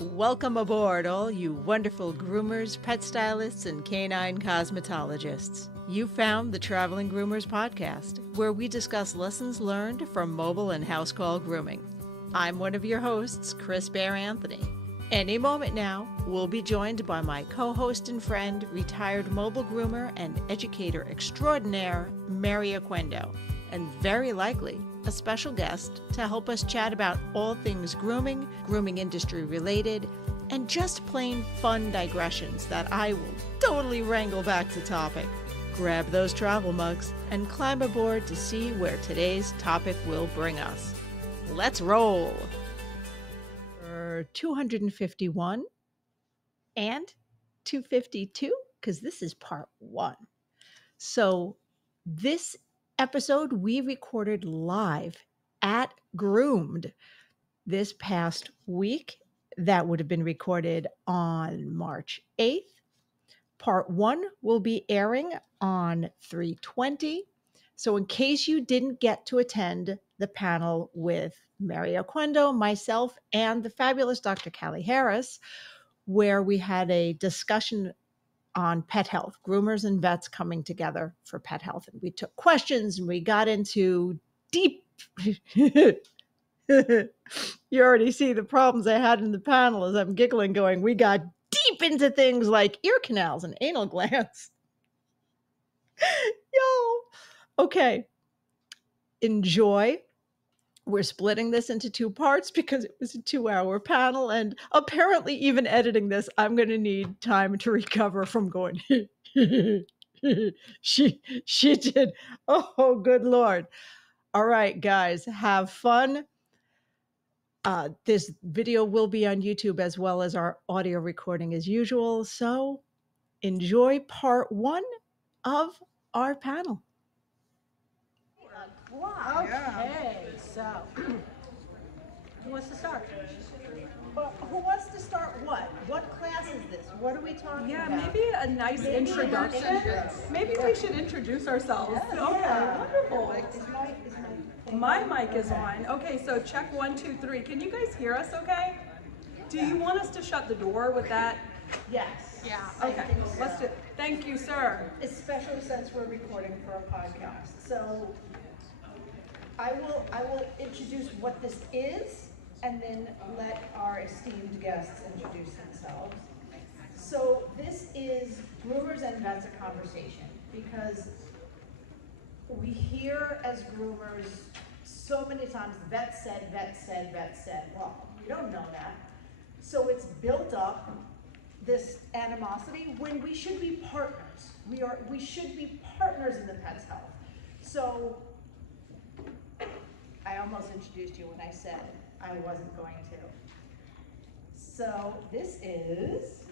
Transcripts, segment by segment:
Welcome aboard, all you wonderful groomers, pet stylists, and canine cosmetologists. You found the Traveling Groomers Podcast, where we discuss lessons learned from mobile and house call grooming. I'm one of your hosts, Chris Bear Anthony. Any moment now, we'll be joined by my co-host and friend, retired mobile groomer and educator extraordinaire, Mary Oquendo, and very likely a special guest to help us chat about all things grooming, grooming industry related, and just plain fun digressions that I will totally wrangle back to topic. Grab those travel mugs and climb aboard to see where today's topic will bring us. Let's roll! For 251 and 252, because this is part one. So this episode we recorded live at Groom'd this past week. That would have been recorded on March 8th. Part one will be airing on 3/20. So in case you didn't get to attend the panel with Mary Oquendo, myself, and the fabulous Dr. Callie Harris, where we had a discussion on pet health, groomers and vets coming together for pet health. And we took questions and we got into deep, you already see the problems I had in the panel as I'm giggling going, we got deep into things like ear canals and anal glands. Yo, okay. Enjoy. We're splitting this into two parts because it was a 2-hour panel, and apparently even editing this, I'm going to need time to recover from going, she did. Oh, good Lord. All right, guys, have fun. This video will be on YouTube as well as our audio recording as usual. So enjoy part one of our panel. Okay, so who wants to start? Who wants to start what? What class is this? What are we talking about? Yeah, maybe a nice introduction. Maybe we should introduce ourselves. Yes, Okay, yeah. wonderful. Is My mic is on. Okay, so check 1, 2, 3. Can you guys hear us okay? Do you want us to shut the door with that? Yes. Yeah, okay. Let's do it. Thank you, sir. Especially since we're recording for a podcast. So I will introduce what this is and then let our esteemed guests introduce themselves. So this is Groomers and Vets a Conversation, because we hear as groomers so many times, vet said. Well, we don't know that. So it's built up this animosity when we should be partners. We should be partners in the pet's health. So I almost introduced you when I said I wasn't going to. So this is...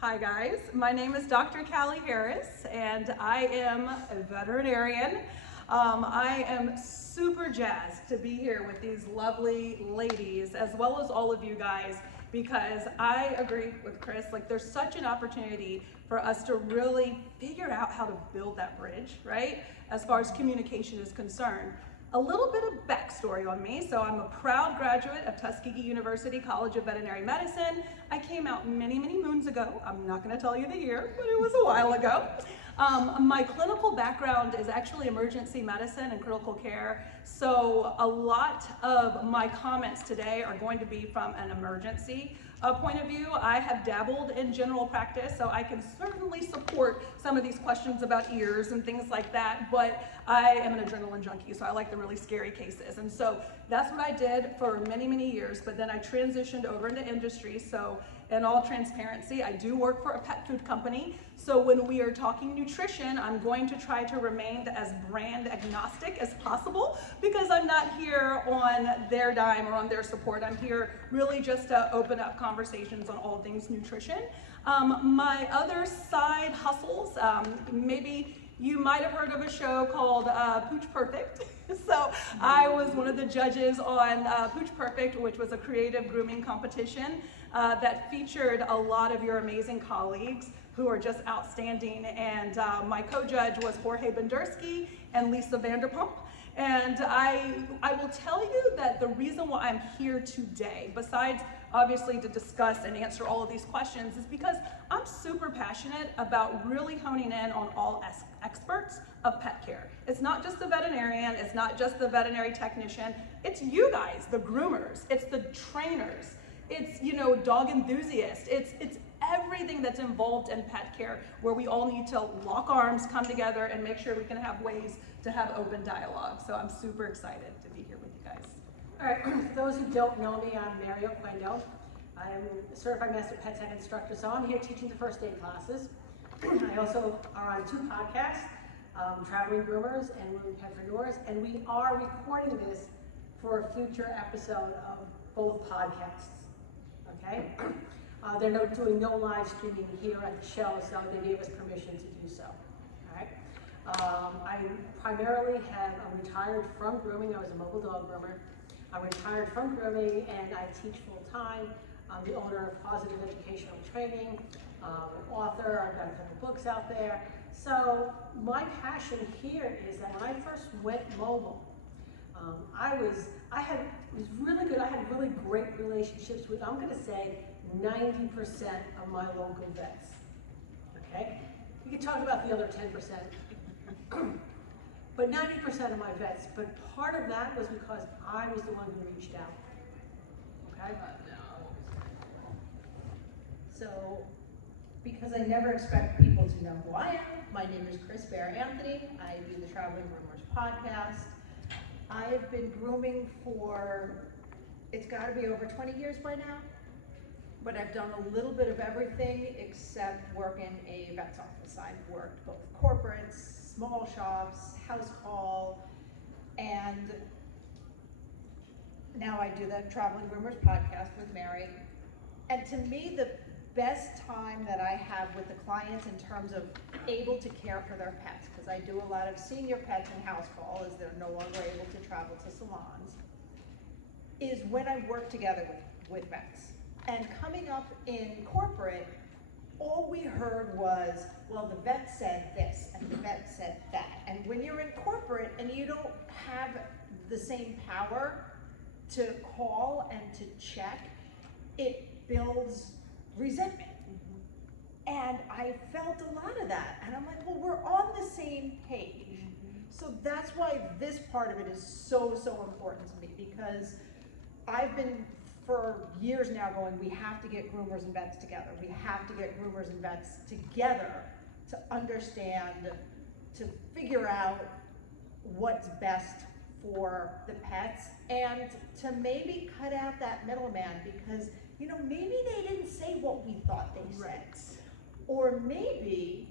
Hi guys, my name is Dr. Callie Harris and I am a veterinarian. I am super jazzed to be here with these lovely ladies as well as all of you guys, because I agree with Chris, like there's such an opportunity for us to really figure out how to build that bridge, right? As far as communication is concerned. A little bit of backstory on me. So I'm a proud graduate of Tuskegee University College of Veterinary Medicine. I came out many, many moons ago. I'm not gonna tell you the year, but it was a while ago. My clinical background is actually emergency medicine and critical care. So a lot of my comments today are going to be from an emergency point of view. I have dabbled in general practice, so I can certainly support some of these questions about ears and things like that, but I am an adrenaline junkie, so I like the really scary cases. And so that's what I did for many, many years, but then I transitioned over into industry. So in all transparency, I do work for a pet food company. So when we are talking nutrition, I'm going to try to remain as brand agnostic as possible, because I'm not here on their dime or on their support. I'm here really just to open up conversations on all things nutrition. My other side hustles, maybe you might have heard of a show called Pooch Perfect. So I was one of the judges on Pooch Perfect, which was a creative grooming competition that featured a lot of your amazing colleagues who are just outstanding. And my co-judge was Jorge Bendersky and Lisa Vanderpump. And I will tell you that the reason why I'm here today, besides obviously to discuss and answer all of these questions, is because I'm super passionate about really honing in on all experts of pet care. It's not just the veterinarian, it's not just the veterinary technician, it's you guys, the groomers, it's the trainers, it's, you know, dog enthusiasts, it's everything that's involved in pet care, where we all need to lock arms, come together, and make sure we can have ways to have open dialogue. So I'm super excited to be here with you guys. All right, for those who don't know me, I'm Mary Oquendo. I'm a certified master pet tech instructor, so I'm here teaching the first aid classes. I also are on 2 podcasts, Traveling Groomers and Veterinarians, and we are recording this for a future episode of both podcasts, okay? They're doing no live streaming here at the show, so they gave us permission to do so, all right? I primarily I'm retired from grooming. I was a mobile dog groomer. I'm retired from grooming, and I teach full-time. I'm the owner of Positive Educational Training, an author. I've got a couple books out there. So my passion here is that when I first went mobile, it was really good. I had really great relationships with, I'm gonna say, 90% of my local vets, okay? We can talk about the other 10%, but 90% of my vets, but part of that was because I was the one who reached out, okay? So, because I never expect people to know who I am, my name is Chris Bear-Anthony. I do the Traveling Groomers Podcast. I have been grooming for, it's gotta be over 20 years by now, but I've done a little bit of everything except work in a vet's office. I've worked both corporates, small shops, house call, and now I do the Traveling Groomers Podcast with Mary. And to me, the best time that I have with the clients in terms of able to care for their pets, because I do a lot of senior pets in house call as they're no longer able to travel to salons, is when I work together with vets. And coming up in corporate, all we heard was, well, the vet said this and the vet said that. And when you're in corporate and you don't have the same power to call and to check, it builds resentment. And I felt a lot of that. And I'm like, well, we're on the same page. So that's why this part of it is so important to me, because I've been for years now going, we have to get groomers and vets together. We have to get groomers and vets together to understand, to figure out what's best for the pets, and to maybe cut out that middleman, because, you know, maybe they didn't say what we thought they said. Right. Or maybe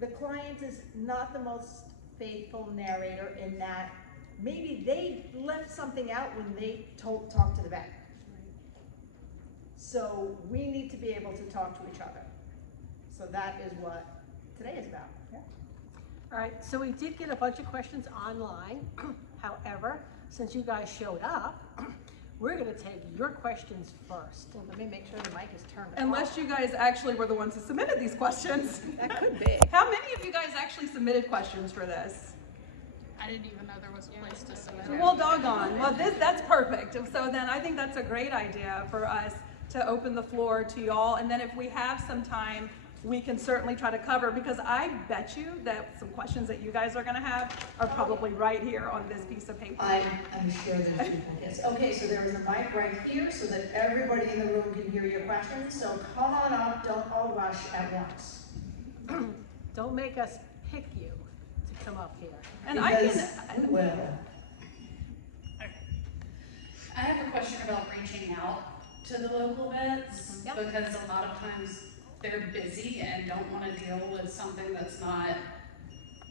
the client is not the most faithful narrator in that maybe they left something out when they talked to the vet. So we need to be able to talk to each other. So that is what today is about. Yeah. All right, so we did get a bunch of questions online. However, since you guys showed up, we're gonna take your questions first. Well, let me make sure the mic is turned off. Unless you guys actually were the ones who submitted these questions. That could be. How many of you guys actually submitted questions for this? I didn't even know there was a place to submit. Well, doggone. Well, that's perfect. So then I think that's a great idea for us to open the floor to y'all. And then if we have some time, we can certainly try to cover, because I bet you that some questions that you guys are going to have are probably right here on this piece of paper. I'm sure there's people. Yes. Okay, so there is a mic right here so that everybody in the room can hear your questions. So come on up, don't all rush at once. Don't make us pick you to come up here. And because, I can, well. Okay. I have a question about reaching out to the local vets, because a lot of times they're busy and don't want to deal with something that's not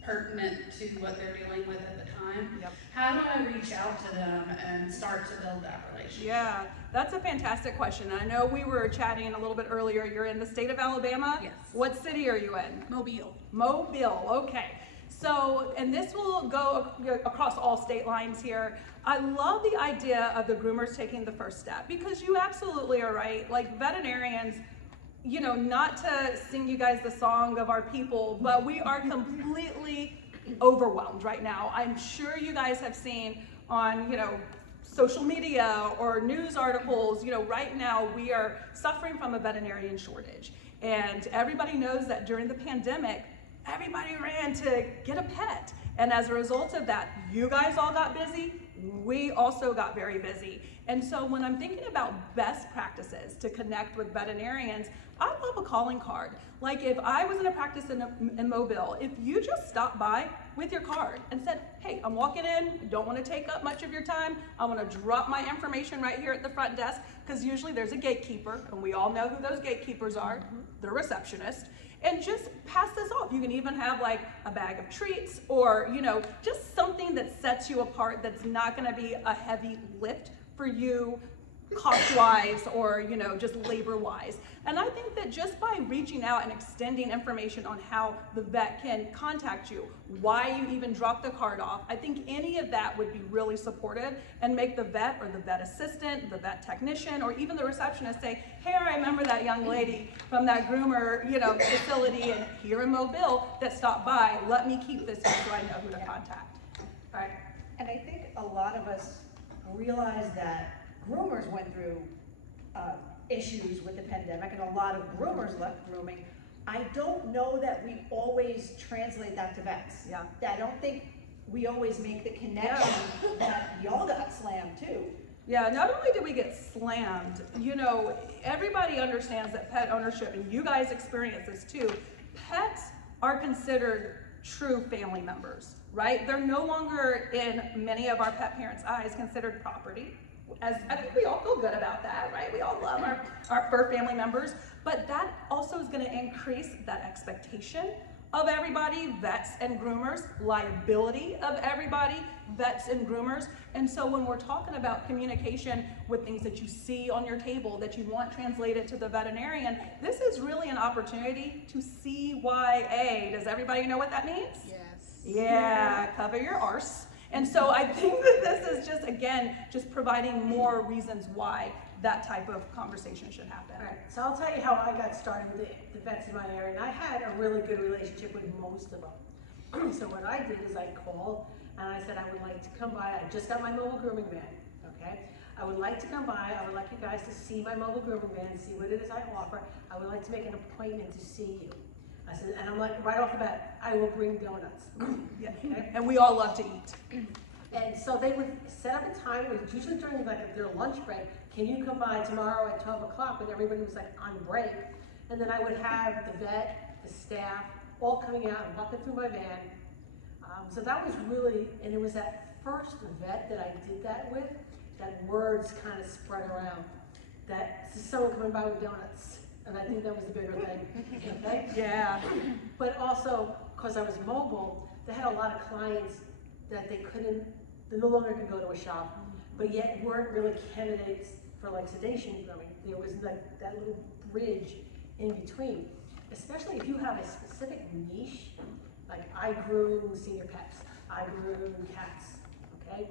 pertinent to what they're dealing with at the time. Yep. How do I reach out to them and start to build that relationship? Yeah, that's a fantastic question. I know we were chatting a little bit earlier. You're in the state of Alabama? Yes. What city are you in? Mobile. Mobile, okay. So, and this will go across all state lines here. I love the idea of the groomers taking the first step, because you absolutely are right. Like, veterinarians, you know, not to sing you guys the song of our people, but we are completely overwhelmed right now. I'm sure you guys have seen on, social media or news articles, right now we are suffering from a veterinarian shortage. And everybody knows that during the pandemic, everybody ran to get a pet. And as a result of that, you guys all got busy. We also got very busy. And so when I'm thinking about best practices to connect with veterinarians, I love a calling card. Like if I was in a practice in Mobile, if you just stopped by with your card and said, hey, I'm walking in, I don't want to take up much of your time, I want to drop my information right here at the front desk, because usually there's a gatekeeper, and we all know who those gatekeepers are, the receptionist, and just pass this off. You can even have like a bag of treats or, just something that sets you apart that's not going to be a heavy lift for you cost-wise or, just labor-wise. And I think that just by reaching out and extending information on how the vet can contact you, why you even drop the card off, I think any of that would be really supportive and make the vet or the vet assistant, the vet technician, or even the receptionist say, hey, I remember that young lady from that groomer, facility and here in Mobile that stopped by. Let me keep this here so I know who to contact. All right. And I think a lot of us realize that groomers went through issues with the pandemic, and a lot of groomers left grooming. I don't know that we always translate that to vets. Yeah. I don't think we always make the connection that y'all got slammed too. Yeah, not only did we get slammed, everybody understands that pet ownership, and you guys experience this too, pets are considered true family members, right? They're no longer, in many of our pet parents' eyes, considered property. As I think we all feel good about that, right? We all love our fur family members, but that also is going to increase that expectation of everybody, vets and groomers, liability of everybody, vets and groomers. And so when we're talking about communication with things that you see on your table that you want translated to the veterinarian, this is really an opportunity to CYA. Does everybody know what that means? Yes. Yeah, cover your arse. And so I think that this is just, again, just providing more reasons why that type of conversation should happen. All right, so I'll tell you how I got started with the vets in my area, and I had a really good relationship with most of them. So what I did is I called and I said I would like to come by. I just got my mobile grooming van, okay? I would like to come by. I would like you guys to see my mobile grooming van, see what it is I offer. I would like to make an appointment to see you. I said, and I'm like, right off the bat, I will bring donuts. Yeah, okay? And we all love to eat. And so they would set up a time, it was usually during like their lunch break. Can you come by tomorrow at 12 o'clock when everybody was like on break? And then I would have the vet, the staff, all coming out and walking through my van. So that was really, and it was that first vet that I did that with, that words kind of spread around. That someone coming by with donuts. And I think that was the bigger thing, okay? Yeah. But also, because I was mobile, they had a lot of clients that they no longer could go to a shop, but yet weren't really candidates for like sedation grooming. There was like that little bridge in between. Especially if you have a specific niche, like I groom senior pets, I groom cats, okay?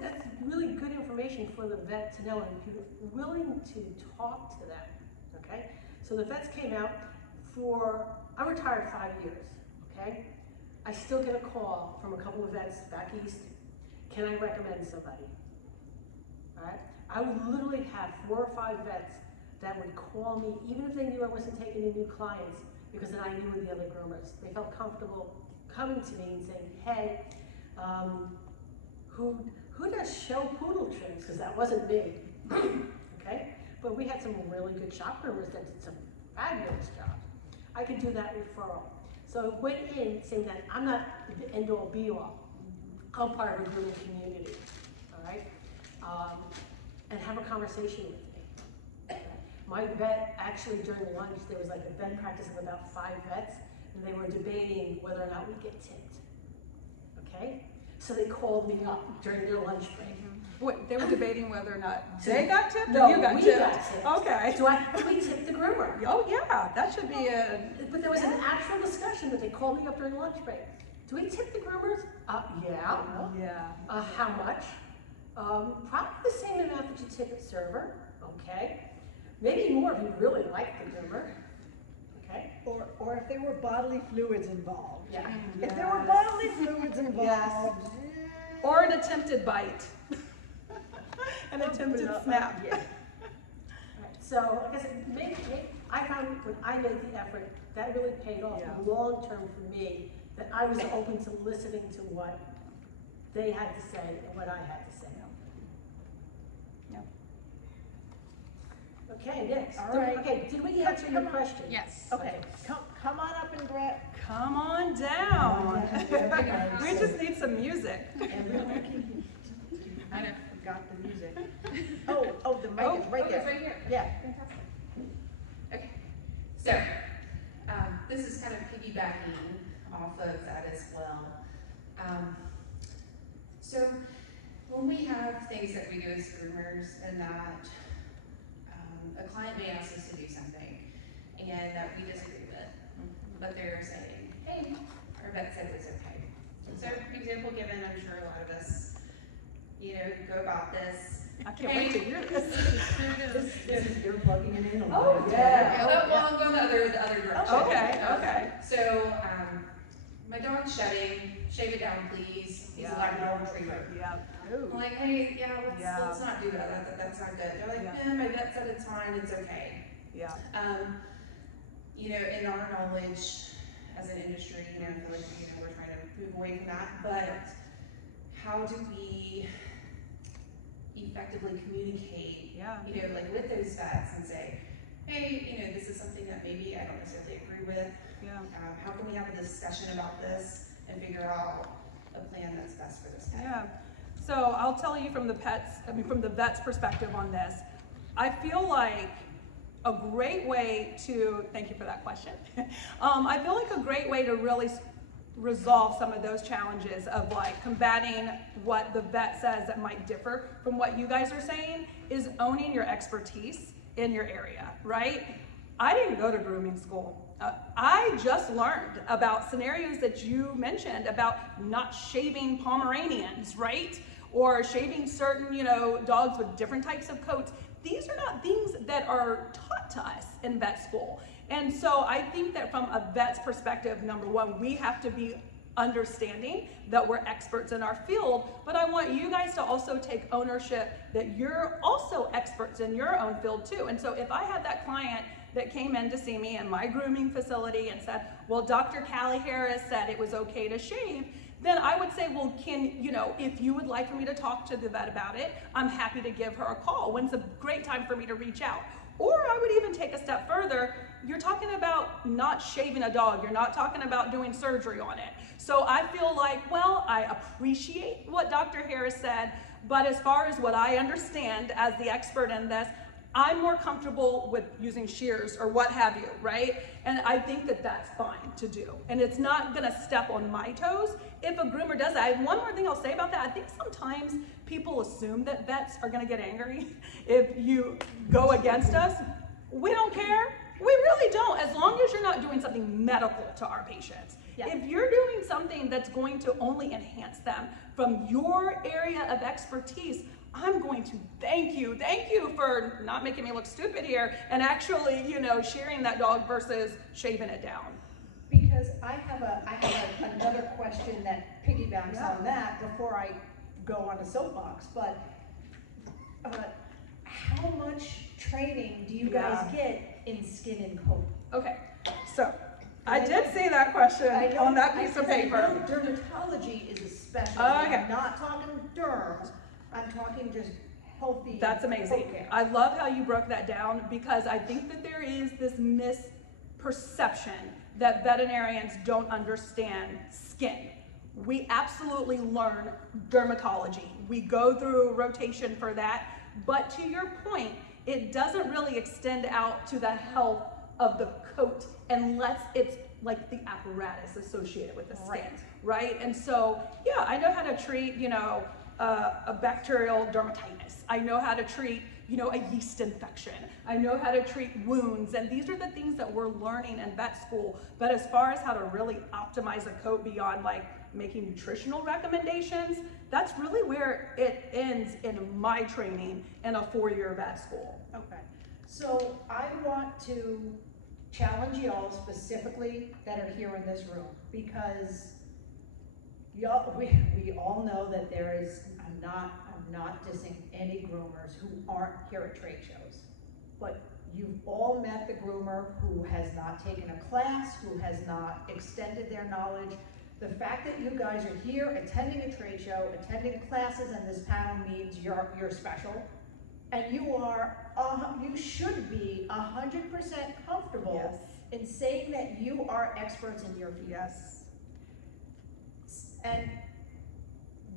That's really good information for the vet to know, and if you're willing to talk to them. Okay, so the vets came out I retired 5 years, okay? I still get a call from a couple of vets back east. Can I recommend somebody? All right, I would literally have 4 or 5 vets that would call me, even if they knew I wasn't taking any new clients, because then I knew the other groomers. They felt comfortable coming to me and saying, hey, who does show poodle trims? Because that wasn't me, okay? But we had some really good shop groomers that did some fabulous jobs. I could do that referral. So it went in saying that I'm not the end-all be-all. I'm part of a grooming community, all right? And have a conversation with me. My vet, actually during lunch, there was like a vet practice of about 5 vets, and they were debating whether or not we get tipped, okay? So they called me up during their lunch break. Wait, they were debating whether or not they got tipped No, or you got we tipped? got tipped. Okay. Do we tip the groomer? Oh yeah, that should be a... But there was an actual discussion that they called me up during lunch break. Do we tip the groomers? Yeah. Yeah. How much? Probably the same amount that you tip a server, okay? Maybe more if you really like the groomer, Okay. Or if there were bodily fluids involved. Yeah. If there were bodily fluids involved. Or an attempted bite. An attempted snap. Yeah. Right. So, like I said, I found when I made the effort, that really paid off long term for me, that I was open to listening to what they had to say and what I had to say. Okay, next. All right. Okay, did we answer your question? Yes. Okay, come on up and grab. Come on down. Okay. We just need some music. I forgot the music. Oh, the mic is right there. It's right here. Yeah. Fantastic. Okay, so this is kind of piggybacking off of that as well. So when we have things that we do as groomers and that a client may ask us to do something and that we disagree with, but they're saying, hey, our vet said it was okay. So for example given, I'm sure a lot of us, go about this. I can't wait to hear this. This is your plugging it in. Oh, yeah. Well, I'm going the other direction. Okay. So, my dog's shedding. Shave it down, please. He's a Labrador Retriever. Yeah. I'm like, hey, Yeah. let's not do that. That's not good. They're like, my vet said it's fine. It's okay. Yeah. In our knowledge as an industry, I feel like we're trying to move away from that. But how do we effectively communicate, like with those vets and say, hey, this is something that maybe I don't necessarily agree with. Yeah. How can we have a discussion about this and figure out a plan that's best for this pet? Yeah. So I'll tell you from the vet's perspective on this. I feel like a great way to, thank you for that question. I feel like a great way to really resolve some of those challenges of like combating what the vet says that might differ from what you guys are saying is owning your expertise in your area, right? I didn't go to grooming school. I just learned about scenarios that you mentioned about not shaving Pomeranians, right? Or shaving certain, dogs with different types of coats. These are not things that are taught to us in vet school. And so I think that from a vet's perspective, number one, we have to be understanding that we're experts in our field, but I want you guys to also take ownership that you're also experts in your own field too. And so if I had that client that came in to see me in my grooming facility and said, well, Dr. Callie Harris said it was okay to shave, then I would say, well, if you would like for me to talk to the vet about it, I'm happy to give her a call. When's a great time for me to reach out? Or I would even take a step further. You're talking about not shaving a dog. You're not talking about doing surgery on it. So I feel like, well, I appreciate what Dr. Harris said, but as far as what I understand as the expert in this, I'm more comfortable with using shears or what have you, right? And I think that that's fine to do. And it's not gonna step on my toes if a groomer does that. One more thing I'll say about that, I think sometimes people assume that vets are gonna get angry if you go against us. We don't care. We really don't, as long as you're not doing something medical to our patients. Yeah. If you're doing something that's going to only enhance them from your area of expertise, I'm going to thank you for not making me look stupid here and actually, shearing that dog versus shaving it down. Because I have another question that piggybacks on that before I go on a soapbox, but how much training do you guys get in skin and coat? Okay, so I did see that question on that piece of paper. Dermatology is a specialty. Okay. I'm not talking derms. I'm talking just healthy. That's amazing. Okay. I love how you broke that down because I think that there is this misperception that veterinarians don't understand skin. We absolutely learn dermatology. We go through rotation for that, but to your point, it doesn't really extend out to the health of the coat unless it's like the apparatus associated with the skin, right? And so, yeah, I know how to treat, a bacterial dermatitis. I know how to treat, a yeast infection. I know how to treat wounds, and these are the things that we're learning in vet school. But as far as how to really optimize a coat beyond like making nutritional recommendations, that's really where it ends in my training in a 4-year vet school. Okay. So I want to challenge y'all specifically that are here in this room, because y'all, we all know that there is, I'm not dissing any groomers who aren't here at trade shows, but you've all met the groomer who has not taken a class, who has not extended their knowledge. The fact that you guys are here attending a trade show, attending classes, and this panel means you're special. And you should be 100% comfortable in saying that you are experts in your field. Yes. And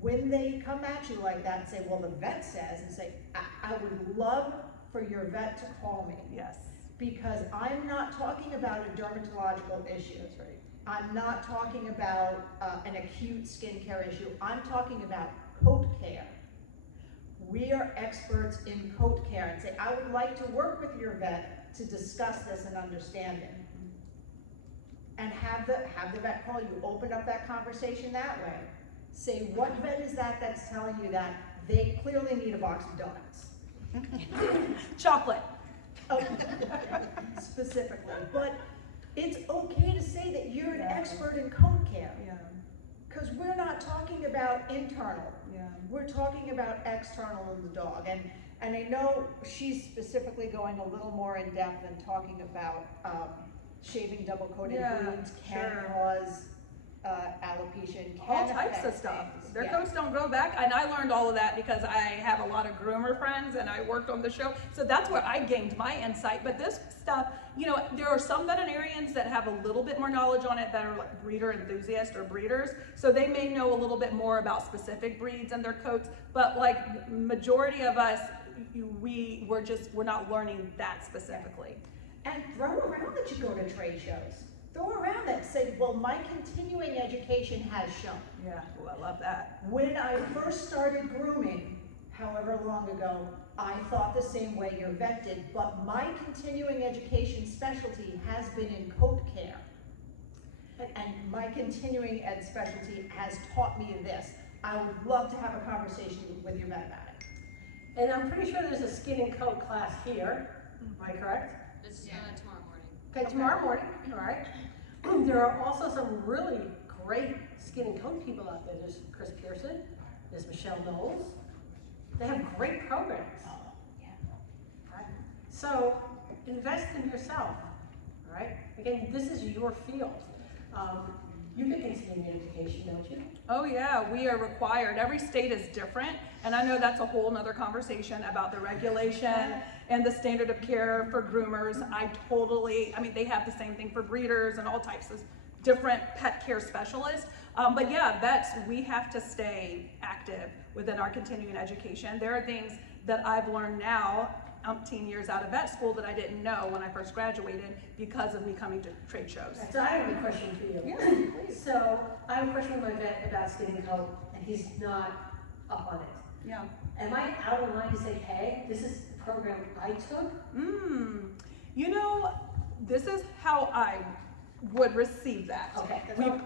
when they come at you like that and say, well, the vet says, and say, I would love for your vet to call me. Yes. Because I'm not talking about a dermatological issue. That's right. I'm not talking about an acute skincare issue. I'm talking about coat care. We are experts in coat care, and say, I would like to work with your vet to discuss this and understand it. And have the vet call you. Open up that conversation that way. Say, what vet is that that's telling you that they clearly need a box of donuts? Chocolate. Oh, specifically. But it's okay to say that you're an expert in coat care. Yeah. Because we're not talking about internal. Yeah. We're talking about external in the dog. And I know she's specifically going a little more in depth and talking about shaving double coated breeds can cause alopecia, and All can types of affect stuff. things. Their Yeah. coats don't grow back, and I learned all of that because I have a lot of groomer friends and I worked on the show. So that's where I gained my insight. But this stuff, you know, there are some veterinarians that have a little bit more knowledge on it that are like breeder enthusiasts or breeders. So they may know a little bit more about specific breeds and their coats, but like majority of us, we're not learning that specifically. And throw around that you go to trade shows. Throw around that. Say, well, my continuing education has shown. Yeah, well, I love that. When I first started grooming, however long ago, I thought the same way your vet did, but my continuing education specialty has been in coat care. And my continuing ed specialty has taught me this. I would love to have a conversation with your vet about it. And I'm pretty sure there's a skin and coat class here, am I correct? It's tomorrow morning. Okay, tomorrow morning, all right. There are also some really great skin and coat people out there. There's Chris Pearson, there's Michelle Knowles. They have great programs. Right? So invest in yourself, all right? Again, this is your field. You get continuing education, don't you? Oh yeah, we are required. Every state is different, and I know that's a whole nother conversation about the regulation and the standard of care for groomers. I mean, they have the same thing for breeders and all types of different pet care specialists. But yeah, vets, we have to stay active within our continuing education. There are things that I've learned now, umpteen years out of vet school, that I didn't know when I first graduated because of me coming to trade shows. So I have a question for you. Yeah, please. So I have a question with my vet about skin and coat, and he's not up on it. Yeah. Am I out of line to say, hey, this is the program I took? You know, this is how I would receive that. Okay.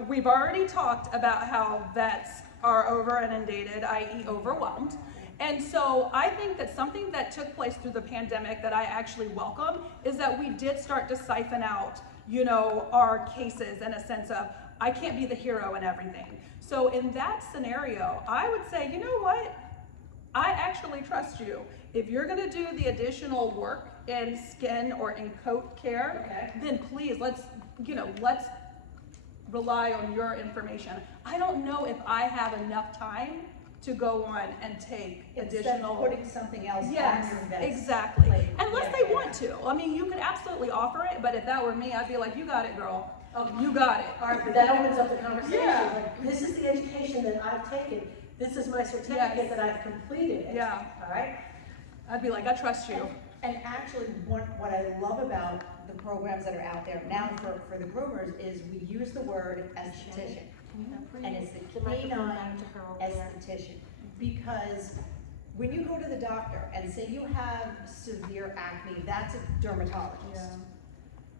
We've already talked about how vets are over inundated, i.e. overwhelmed. And so I think that something that took place through the pandemic that I actually welcome is that we did start to siphon out, you know, our cases in a sense of, I can't be the hero in everything. So in that scenario, I would say, you know what? I actually trust you. If you're gonna do the additional work in skin or in coat care, then please, let's rely on your information. I don't know if I have enough time to go on and take additional. Instead of putting something else on Yes, your vet's exactly. plate. Unless they want to. I mean, you could absolutely offer it, but if that were me, I'd be like, you got it, girl. You got it. All right, but that opens up the conversation. Yeah. Like, this is the education that I've taken. This is my certificate that I've completed. Yeah. All right? I'd be like, I trust you. And actually, what I love about the programs that are out there now for the groomers is we use the word esthetician. And it's the canine esthetician. Because when you go to the doctor and say you have severe acne, that's a dermatologist.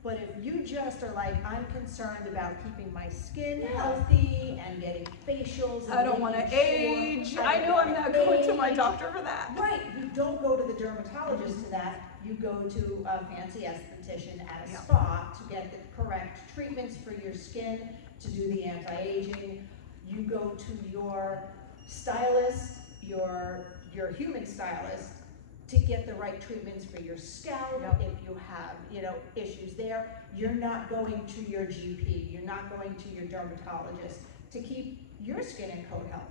But if you just are like, I'm concerned about keeping my skin healthy and getting facials. And I don't want to age. I know I'm not going to my doctor for that. Right, you don't go to the dermatologist to that. You go to a fancy esthetician at a spa to get the correct treatments for your skin, to do the anti-aging. You go to your stylist, your human stylist, to get the right treatments for your scalp. If you have, issues there, you're not going to your GP, you're not going to your dermatologist to keep your skin and coat healthy.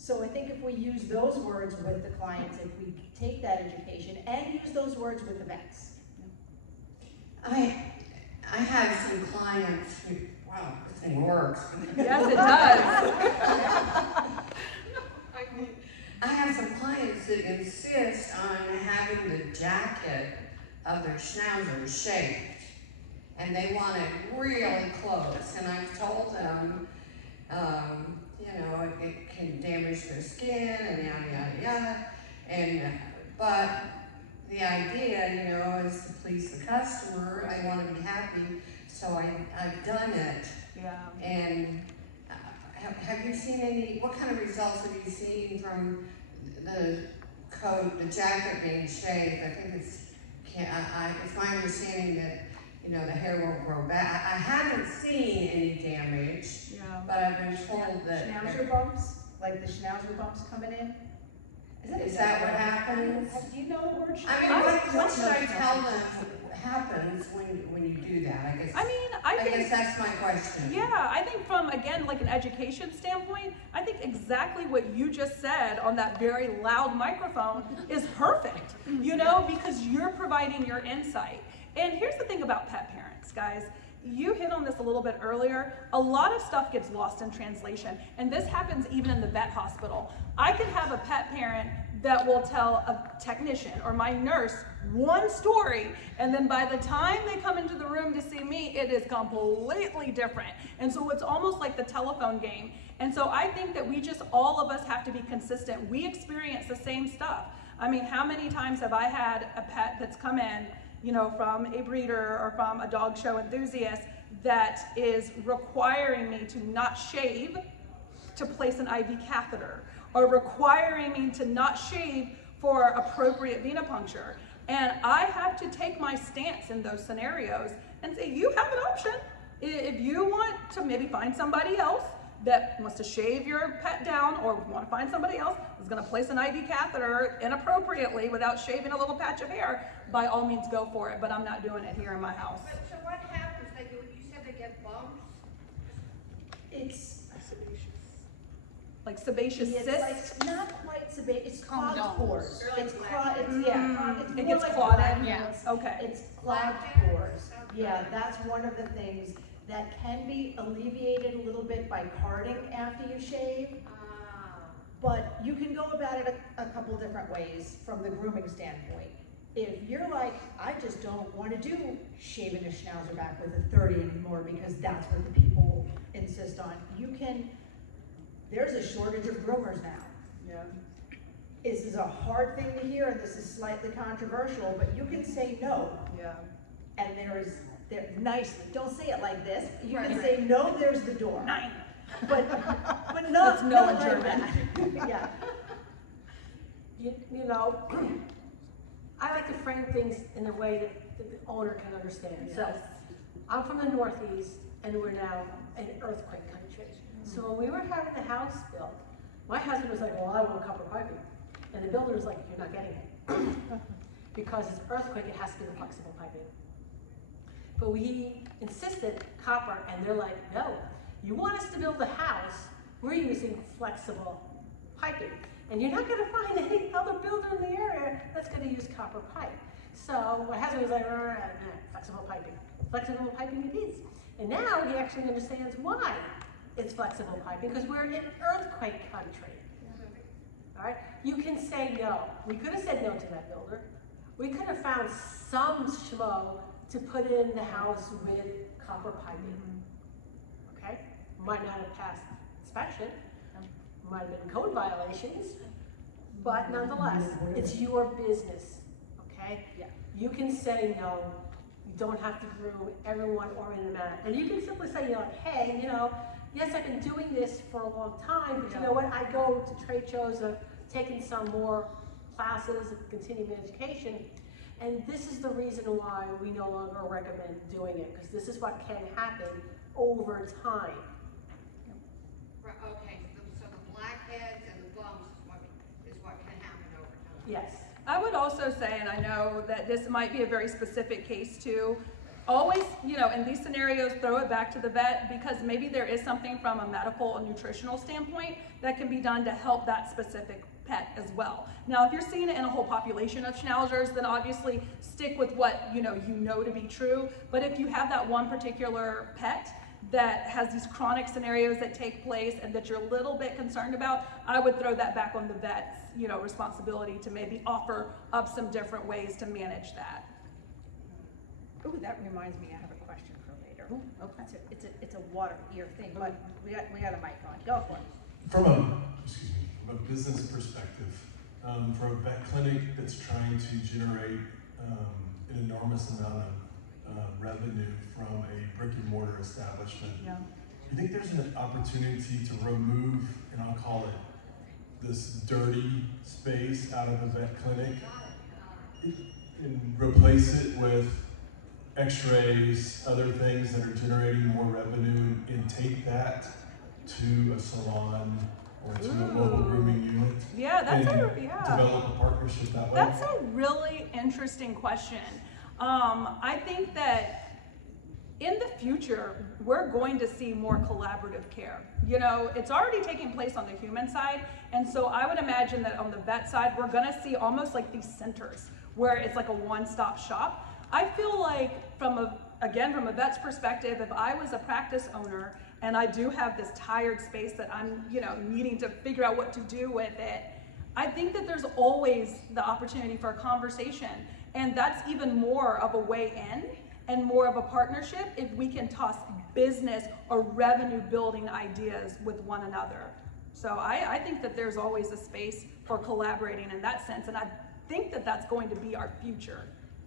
So I think if we use those words with the clients, if we take that education and use those words with the vets. I have some clients who, wow, this thing works. Yes, it does. I have some clients that insist on having the jacket of their schnauzer shaved, and they want it really close. And I've told them, it can damage their skin and yada yada yada. And but the idea, is to please the customer. I want to be happy, so I've done it. Yeah. And have you seen any? What kind of results have you seen from the coat, the jacket being shaved? I think it's my understanding that the hair won't grow back. I haven't seen any damage, but I've been told that Schnauzer bumps, like the schnauzer bumps coming in. Is that what happens? Do you know the word schnauzer? I mean, what should I tell them happens when you do that? I guess that's my question. Yeah, I think from, again, like an education standpoint, I think exactly what you just said on that very loud microphone is perfect, because you're providing your insight. And here's the thing about pet parents, guys. You hit on this a little bit earlier. A lot of stuff gets lost in translation, and this happens even in the vet hospital. I could have a pet parent that will tell a technician or my nurse one story, and then by the time they come into the room to see me, it is completely different. And so it's almost like the telephone game. And so I think that all of us have to be consistent. We experience the same stuff. I mean, how many times have I had a pet that's come in, from a breeder or from a dog show enthusiast that is requiring me to not shave to place an IV catheter, or requiring me to not shave for appropriate venipuncture. And I have to take my stance in those scenarios and say, you have an option. If you want to maybe find somebody else that wants to shave your pet down, or want to find somebody else who's going to place an IV catheter inappropriately without shaving a little patch of hair, by all means go for it, but I'm not doing it here in my house. So what happens, like you said they get bumps? It's Like sebaceous cysts? Like, not quite sebaceous, it's clogged pores. It's clogged, it's It more gets like clotted? black. Okay. It's clogged pores. Yeah, that's one of the things that can be alleviated a little bit by carding after you shave. But you can go about it a couple different ways from the grooming standpoint. If you're like, I just don't want to do shaving a schnauzer back with a 30 anymore because that's what the people insist on, there's a shortage of groomers now. Yeah. This is a hard thing to hear, and this is slightly controversial, but you can say no. Yeah. And nicely, don't say it like this. You can say no, there's the door. Nine. But That's not no like in German. that. Yeah. I like to frame things in a way that the owner can understand. Yes. So, I'm from the Northeast, and we're now an earthquake country. So when we were having the house built, my husband was like, well, I want copper piping. And the builder was like, you're not getting it. Because it's earthquake, it has to be the flexible piping. But we insisted copper, and they're like, no, you want us to build the house, we're using flexible piping. And you're not gonna find any other builder in the area that's gonna use copper pipe. So my husband was like, flexible piping. Flexible piping it is. And now he actually understands why it's flexible piping, because we're in earthquake country. All right, you can say no. We could have said no to that builder. We could have found some schmo to put in the house with copper piping. Okay, might not have passed inspection, might have been code violations, but nonetheless, it's your business. Okay, yeah. You can say no. don't have to groom everyone or in a manner. And you can simply say, hey, yes, I've been doing this for a long time, but you know what? I go to trade shows, I've taken some more classes of continuing education, and this is the reason why we no longer recommend doing it, because this is what can happen over time. Okay, so the blackheads and the bumps is what can happen over time. Yes. I would also say, and I know that this might be a very specific case too, always, in these scenarios, throw it back to the vet, because maybe there is something from a medical or nutritional standpoint that can be done to help that specific pet as well. Now, if you're seeing it in a whole population of schnauzers, then obviously stick with what you know to be true. But if you have that one particular pet that has these chronic scenarios that take place and that you're a little bit concerned about, I would throw that back on the vet's, responsibility to maybe offer up some different ways to manage that. Oh, that reminds me, I have a question for later. Okay. It's a water ear thing, but we got a mic on. Go for it. From a business perspective, for a vet clinic that's trying to generate an enormous amount of revenue from a brick and mortar establishment, do you think there's an opportunity to remove, and I'll call it, this dirty space out of a vet clinic and replace it with x-rays, other things that are generating more revenue, and take that to a salon or to a mobile grooming unit? Yeah, develop a partnership that way? That's a really interesting question. I think that in the future, we're going to see more collaborative care. It's already taking place on the human side, and so I would imagine that on the vet side, we're gonna see almost like these centers where it's like a one-stop shop. I feel like from a vet's perspective, if I was a practice owner and I do have this tired space that I'm, needing to figure out what to do with it, I think that there's always the opportunity for a conversation, and that's even more of a way in and more of a partnership if we can toss business or revenue building ideas with one another. So I think that there's always a space for collaborating in that sense, and I think that that's going to be our future.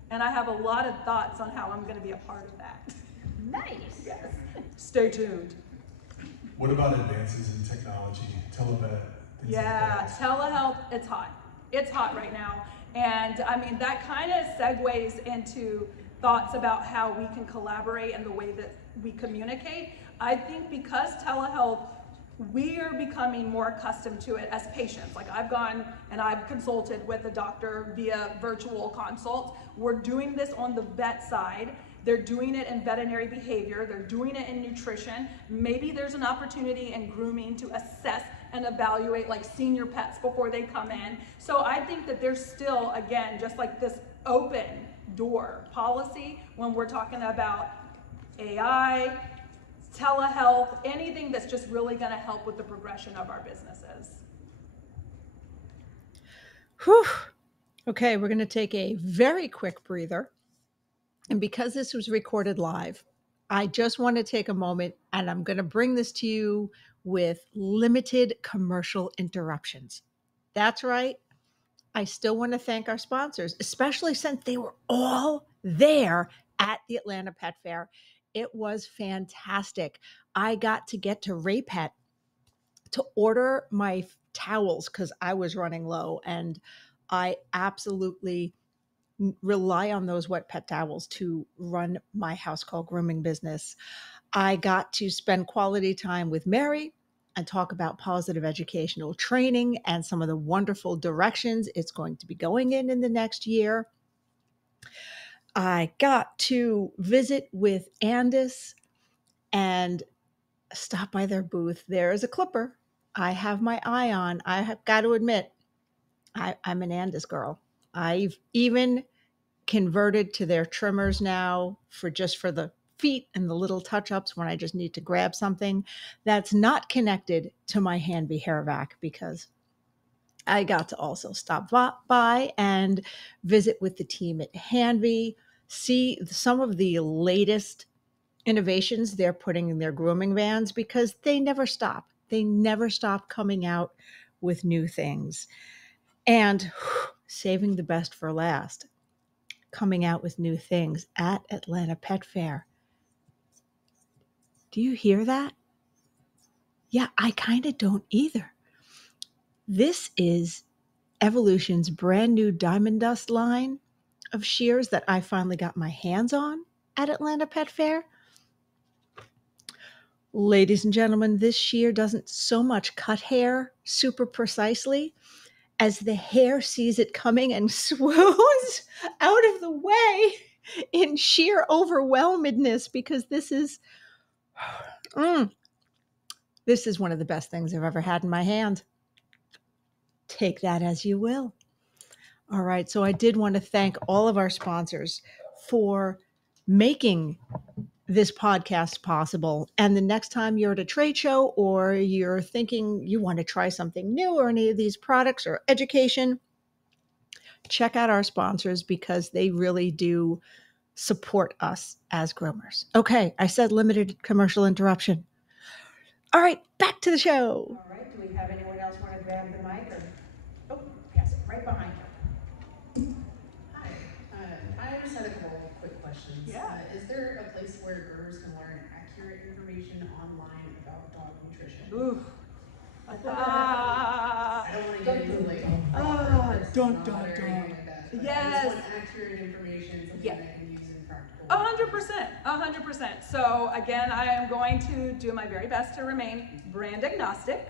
And I have a lot of thoughts on how I'm going to be a part of that. Nice. Yes. Stay tuned. What about advances in technology, televet? Yeah, telehealth, it's hot. It's hot right now. And I mean, that kind of segues into thoughts about how we can collaborate and the way that we communicate. I think because telehealth, we are becoming more accustomed to it as patients. Like I've gone and I've consulted with a doctor via virtual consult. We're doing this on the vet side. They're doing it in veterinary behavior. They're doing it in nutrition. Maybe there's an opportunity in grooming to assess and evaluate like senior pets before they come in. So I think that there's still, again, just like this open door policy when we're talking about AI, telehealth, anything that's just really going to help with the progression of our businesses. Whew. Okay, we're going to take a very quick breather. And because this was recorded live, I just want to take a moment, and I'm going to bring this to you with limited commercial interruptions. That's right. I still want to thank our sponsors, especially since they were all there at the Atlanta Pet Fair. It was fantastic. I got to get to Ray Pet to order my towels because I was running low, and I absolutely rely on those wet pet towels to run my house call grooming business. I got to spend quality time with Mary and talk about positive educational training and some of the wonderful directions it's going to be going in the next year. I got to visit with Andis and stop by their booth. There is a clipper I have my eye on. I have got to admit, I'm an Andis girl. I've even converted to their trimmers now for the feet and the little touch-ups when I just need to grab something that's not connected to my Hanby hair vac, because I got to also stop by and visit with the team at Hanby, see some of the latest innovations they're putting in their grooming vans, because they never stop. They never stop coming out with new things. And saving the best for last, coming out with new things at Atlanta Pet Fair. Do you hear that? Yeah, I kind of don't either. This is Evolution's brand new Diamond Dust line of shears that I finally got my hands on at Atlanta Pet Fair. Ladies and gentlemen, this shear doesn't so much cut hair super precisely as the hair sees it coming and swoons out of the way in sheer overwhelmedness, because this is one of the best things I've ever had in my hand. Take that as you will. All right, so I did want to thank all of our sponsors for making this podcast possible. And the next time you're at a trade show or you're thinking you want to try something new or any of these products or education, check out our sponsors because they really do support us as groomers. Okay, I said limited commercial interruption. All right, back to the show. All right, do we have anyone else want to grab the mic? Or, pass it right behind you. Hi, I just had a couple quick questions. Yeah. Is there a place where groomers can learn accurate information online about dog nutrition? Ooh. I don't want to get into like don't. like that. Yes. I just want accurate information, something Yeah. I can use in practical. 100%. So again, I am going to do my very best to remain brand agnostic.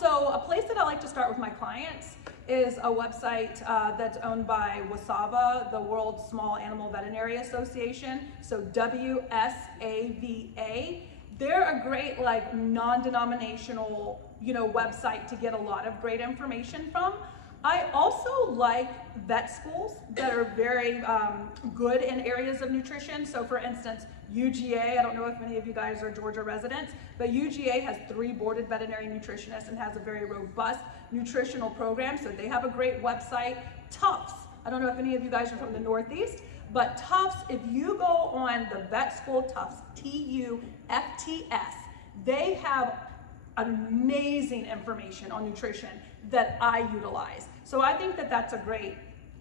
So a place that I like to start with my clients is a website that's owned by WSAVA, the World Small Animal Veterinary Association. So WSAVA. They're a great like non-denominational, website to get a lot of great information from. I also like vet schools that are very good in areas of nutrition. So for instance, UGA, I don't know if many of you guys are Georgia residents, but UGA has 3 boarded veterinary nutritionists and has a very robust nutritional program. So they have a great website. Tufts, I don't know if any of you guys are from the Northeast, but Tufts, if you go on the vet school Tufts, TUFTS, they have amazing information on nutrition that I utilize. So I think that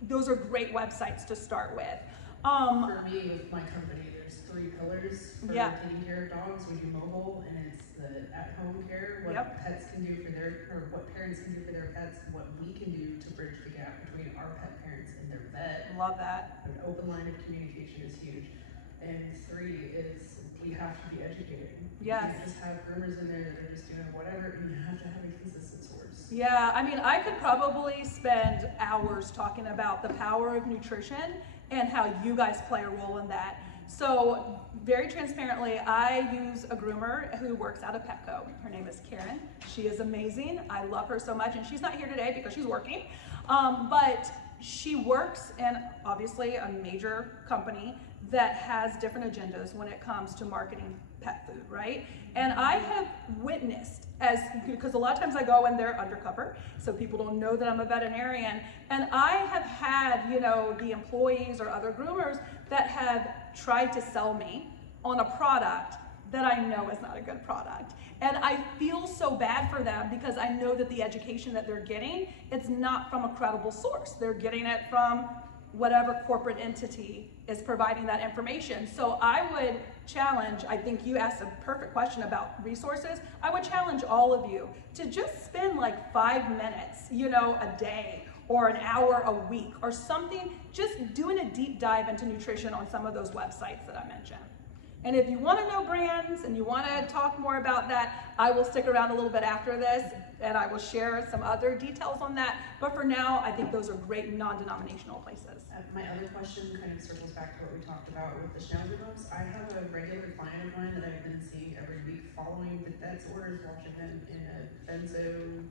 those are great websites to start with. For me, with my company, there's 3 pillars for taking care of dogs. We do mobile, and it's the at-home care, what pets can do for what parents can do for their pets, what we can do to bridge the gap between our pet parents and their vet. Love that. An open line of communication is huge. And 3 is we have to be educated. Yes. You can't just have groomers in there that are just doing whatever, and you have to have a consistent source. Yeah, I mean, I could probably spend hours talking about the power of nutrition and how you guys play a role in that. So very transparently, I use a groomer who works out of Petco. Her name is Karen. She is amazing. I love her so much, and she's not here today because she's working. But she works in obviously a major company that has different agendas when it comes to marketing pet food, right? And I have witnessed, because a lot of times I go in there undercover, so people don't know that I'm a veterinarian, and I have had, the employees or other groomers that have tried to sell me on a product that I know is not a good product. And I feel so bad for them because I know that the education that they're getting, it's not from a credible source. They're getting it from whatever corporate entity is providing that information. So I would challenge, I think you asked a perfect question about resources. I would challenge all of you to just spend like 5 minutes, a day or an hour a week or something, just doing a deep dive into nutrition on some of those websites that I mentioned. And if you want to know brands and you want to talk more about that, I will stick around a little bit after this and I will share some other details on that. But for now, I think those are great non-denominational places. My other question kind of circles back to what we talked about with the Schnauzer bumps. I have a regular client of mine that I've been seeing every week following the vet's orders, watching them in a benzo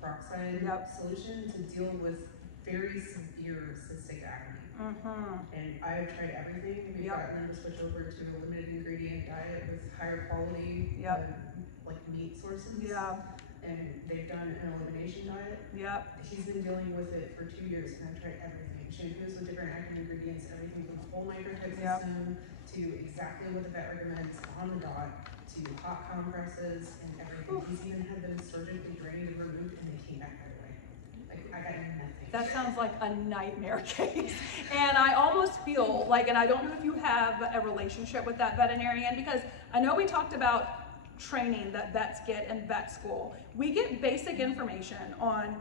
peroxide solution to deal with very severe cystic acne. And I've tried everything. We've gotten them to switch over to a limited ingredient diet with higher quality like meat sources. And they've done an elimination diet. He's been dealing with it for 2 years, and I've tried everything. Shampoos with different active ingredients, everything from the whole microtype system to exactly what the vet recommends on the dot to hot compresses and everything. He's even had them surgically drained and removed, and they came back right away. Like, I got nothing. That sounds like a nightmare case. And I almost feel like, and I don't know if you have a relationship with that veterinarian, because I know we talked about training that vets get in vet school. We get basic information on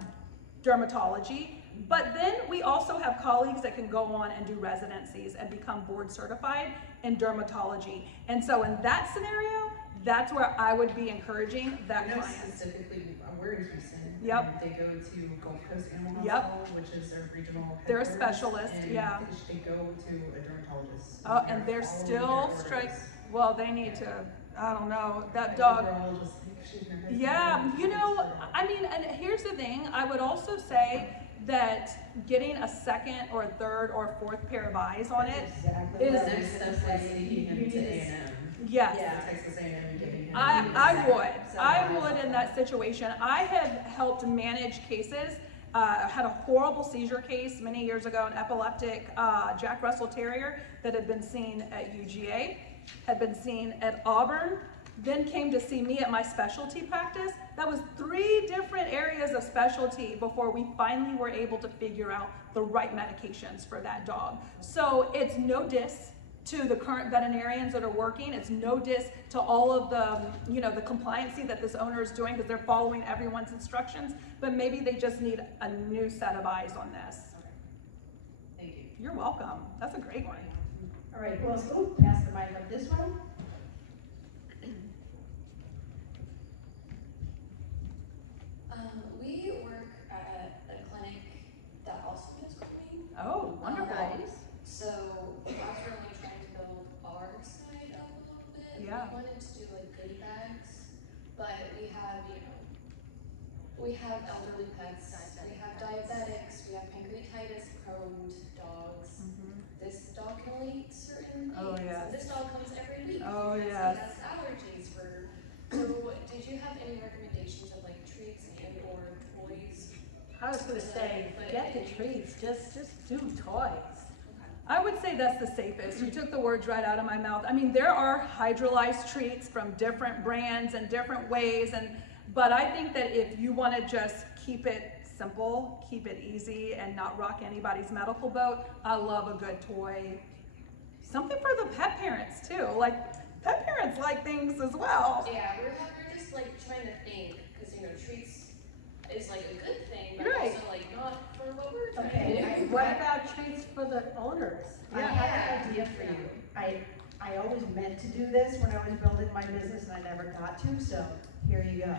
dermatology, but then we also have colleagues that can go on and do residencies and become board certified in dermatology. And so in that scenario, that's where I would be encouraging that I know client. specifically, we're in Houston. Yep. They go to Gulf Coast Animal Yep. Hospital, which is their regional They're a headquarters, specialist, and yeah. They go to a dermatologist. Oh, and they're following still their strike. orders. Well, they need to, I don't know, that And dog. we're all just shaking our heads Yeah, going, you know, "It's I mean, and here's the thing, I would also say that getting a second or third or fourth pair of eyes on it Exactly. is, the next step was taking him to A&M. yes. Yeah. Texas A&M and getting him. I would in that situation. I have helped manage cases. Had a horrible seizure case many years ago, an epileptic Jack Russell Terrier that had been seen at UGA, had been seen at Auburn, then came to see me at my specialty practice. That was 3 different areas of specialty before we finally were able to figure out the right medications for that dog. So it's no diss to the current veterinarians that are working. It's no diss to all of the, you know, the compliancy that this owner is doing because they're following everyone's instructions, but maybe they just need a new set of eyes on this. Thank you. You're welcome. That's a great one. All right, well, pass the mic up this one. We work at a clinic that also does grooming. Oh, wonderful. So I was really trying to build our side up a little bit. Yeah. We wanted to do like goodie bags, but we have, you know, we have elderly pets, we have diabetics, we have pancreatitis prone dogs. This dog can only eat certain things. Oh, yes. And this dog comes every week. Oh, So yes. that's allergies for. So did you have any recommendations of like treats and or toys? I was gonna say, forget the treats, just do toys. I would say that's the safest. You took the words right out of my mouth. I mean, there are hydrolyzed treats from different brands and different ways, but I think that if you want to just keep it simple, keep it easy, and not rock anybody's medical boat, I love a good toy. Something for the pet parents too. Like, pet parents like things as well. Yeah, we're just like trying to think, because you know, treats is like a good thing, but Right. also like not for what we're trying Okay, to do. what about treats for the owners? I Yeah. have an idea for you. I always meant to do this when I was building my business and I never got to, so here you go.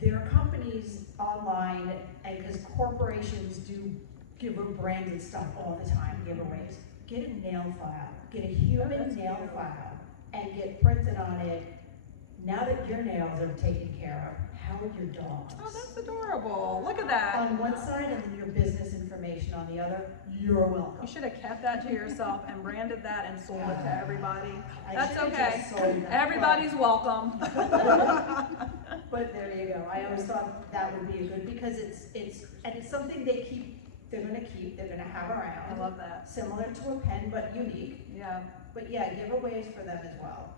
There are companies online, and because corporations do give branded stuff all the time, giveaways. Get a nail file, get a human nail file, and get printed on it. Now that your nails are taken care of, how are your dogs? Oh, that's adorable. Look at that. On one side and then your business information on the other, you're welcome. You should have kept that to yourself and branded that and sold it to everybody. I That's should've okay. just sold that, Everybody's welcome. But there you go. I always thought that would be a good, because it's something they're gonna have around. I love that. Similar to a pen, but unique. Yeah. But yeah, giveaways for them as well.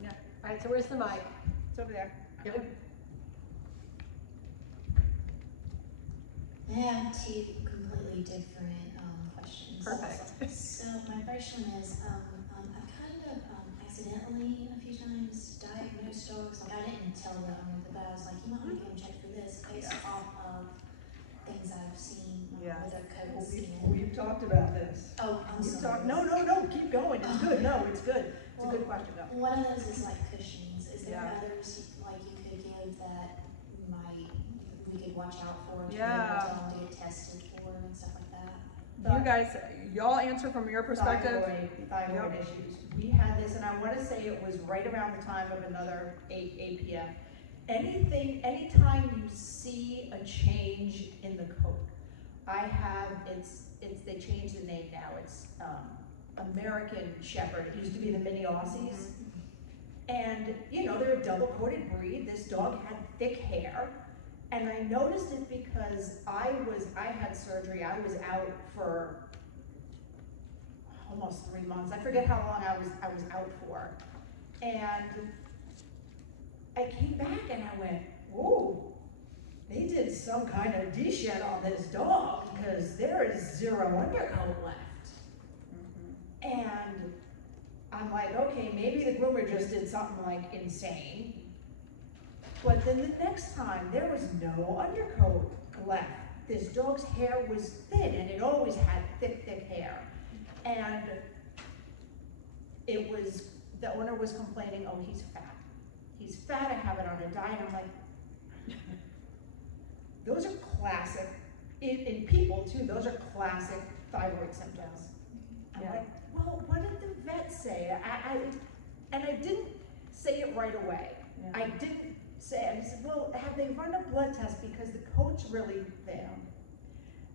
Yeah. All right, so where's the mic? It's over there. I have 2 completely different questions. Perfect. So my first one is, I've kind of accidentally a few times diagnosed dogs. Like I didn't tell the owner, but I was like, you might want to go and check for this based off of things I've seen with their coat skin. We've talked about this. Oh, I'm sorry. No, keep going. It's good. No, it's good. It's a good question though. One of those is like cushions. Is there Yeah. others like you could give that we could watch out for to Yeah. tell them to get tested for and stuff like that? You guys, y'all answer from your perspective. Thyroid issues. We had this, and I want to say it was right around the time of another 8 p.m. Anytime you see a change in the coat, they changed the name now. It's American Shepherd. It used to be the mini Aussies. And, you know, they're a double-coated breed. This dog had thick hair. And I noticed it because I had surgery. I was out for almost 3 months. I forget how long I was out for. And I came back and I went, whoa, they did some kind of de-shed on this dog because there is 0 undercoat left. I'm like, okay, maybe the groomer just did something like insane. But then the next time, there was no undercoat left. This dog's hair was thin, and it always had thick, thick hair. And it was, the owner was complaining, oh, he's fat. He's fat, I have it on a diet. I'm like, those are classic, in people too, those are classic thyroid symptoms. I'm like, well, what did the vet say? And I didn't say it right away. Yeah. I said, well, have they run a blood test because the coat's really thin?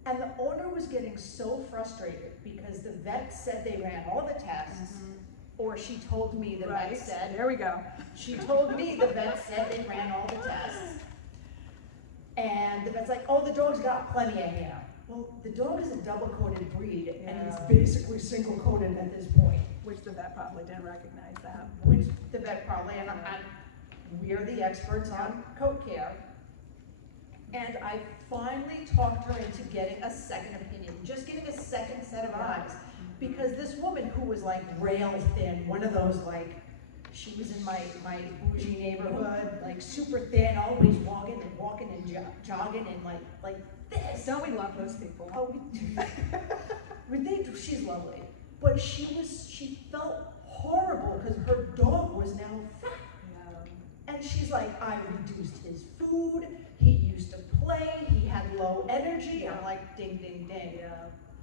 And the owner was getting so frustrated because the vet said they ran all the tests, or she told me the vet said. There we go. She told me the vet said they ran all the tests. And the vet's like, oh, the dog's got plenty of hair. Well, the dog is a double-coated breed, and it's basically single-coated at this point. Which the vet probably didn't recognize that. Which the vet probably, and we're the experts on coat care. And I finally talked her into getting a second opinion, just getting a second set of eyes. Because this woman who was like rail thin, one of those like, she was in my bougie neighborhood, like super thin, always walking and jogging and like this. Don't we love those people? Oh, she's lovely. But she felt horrible because her dog was now fat. And she's like, I reduced his food, he used to play, he had low energy. I'm like, ding, ding, ding.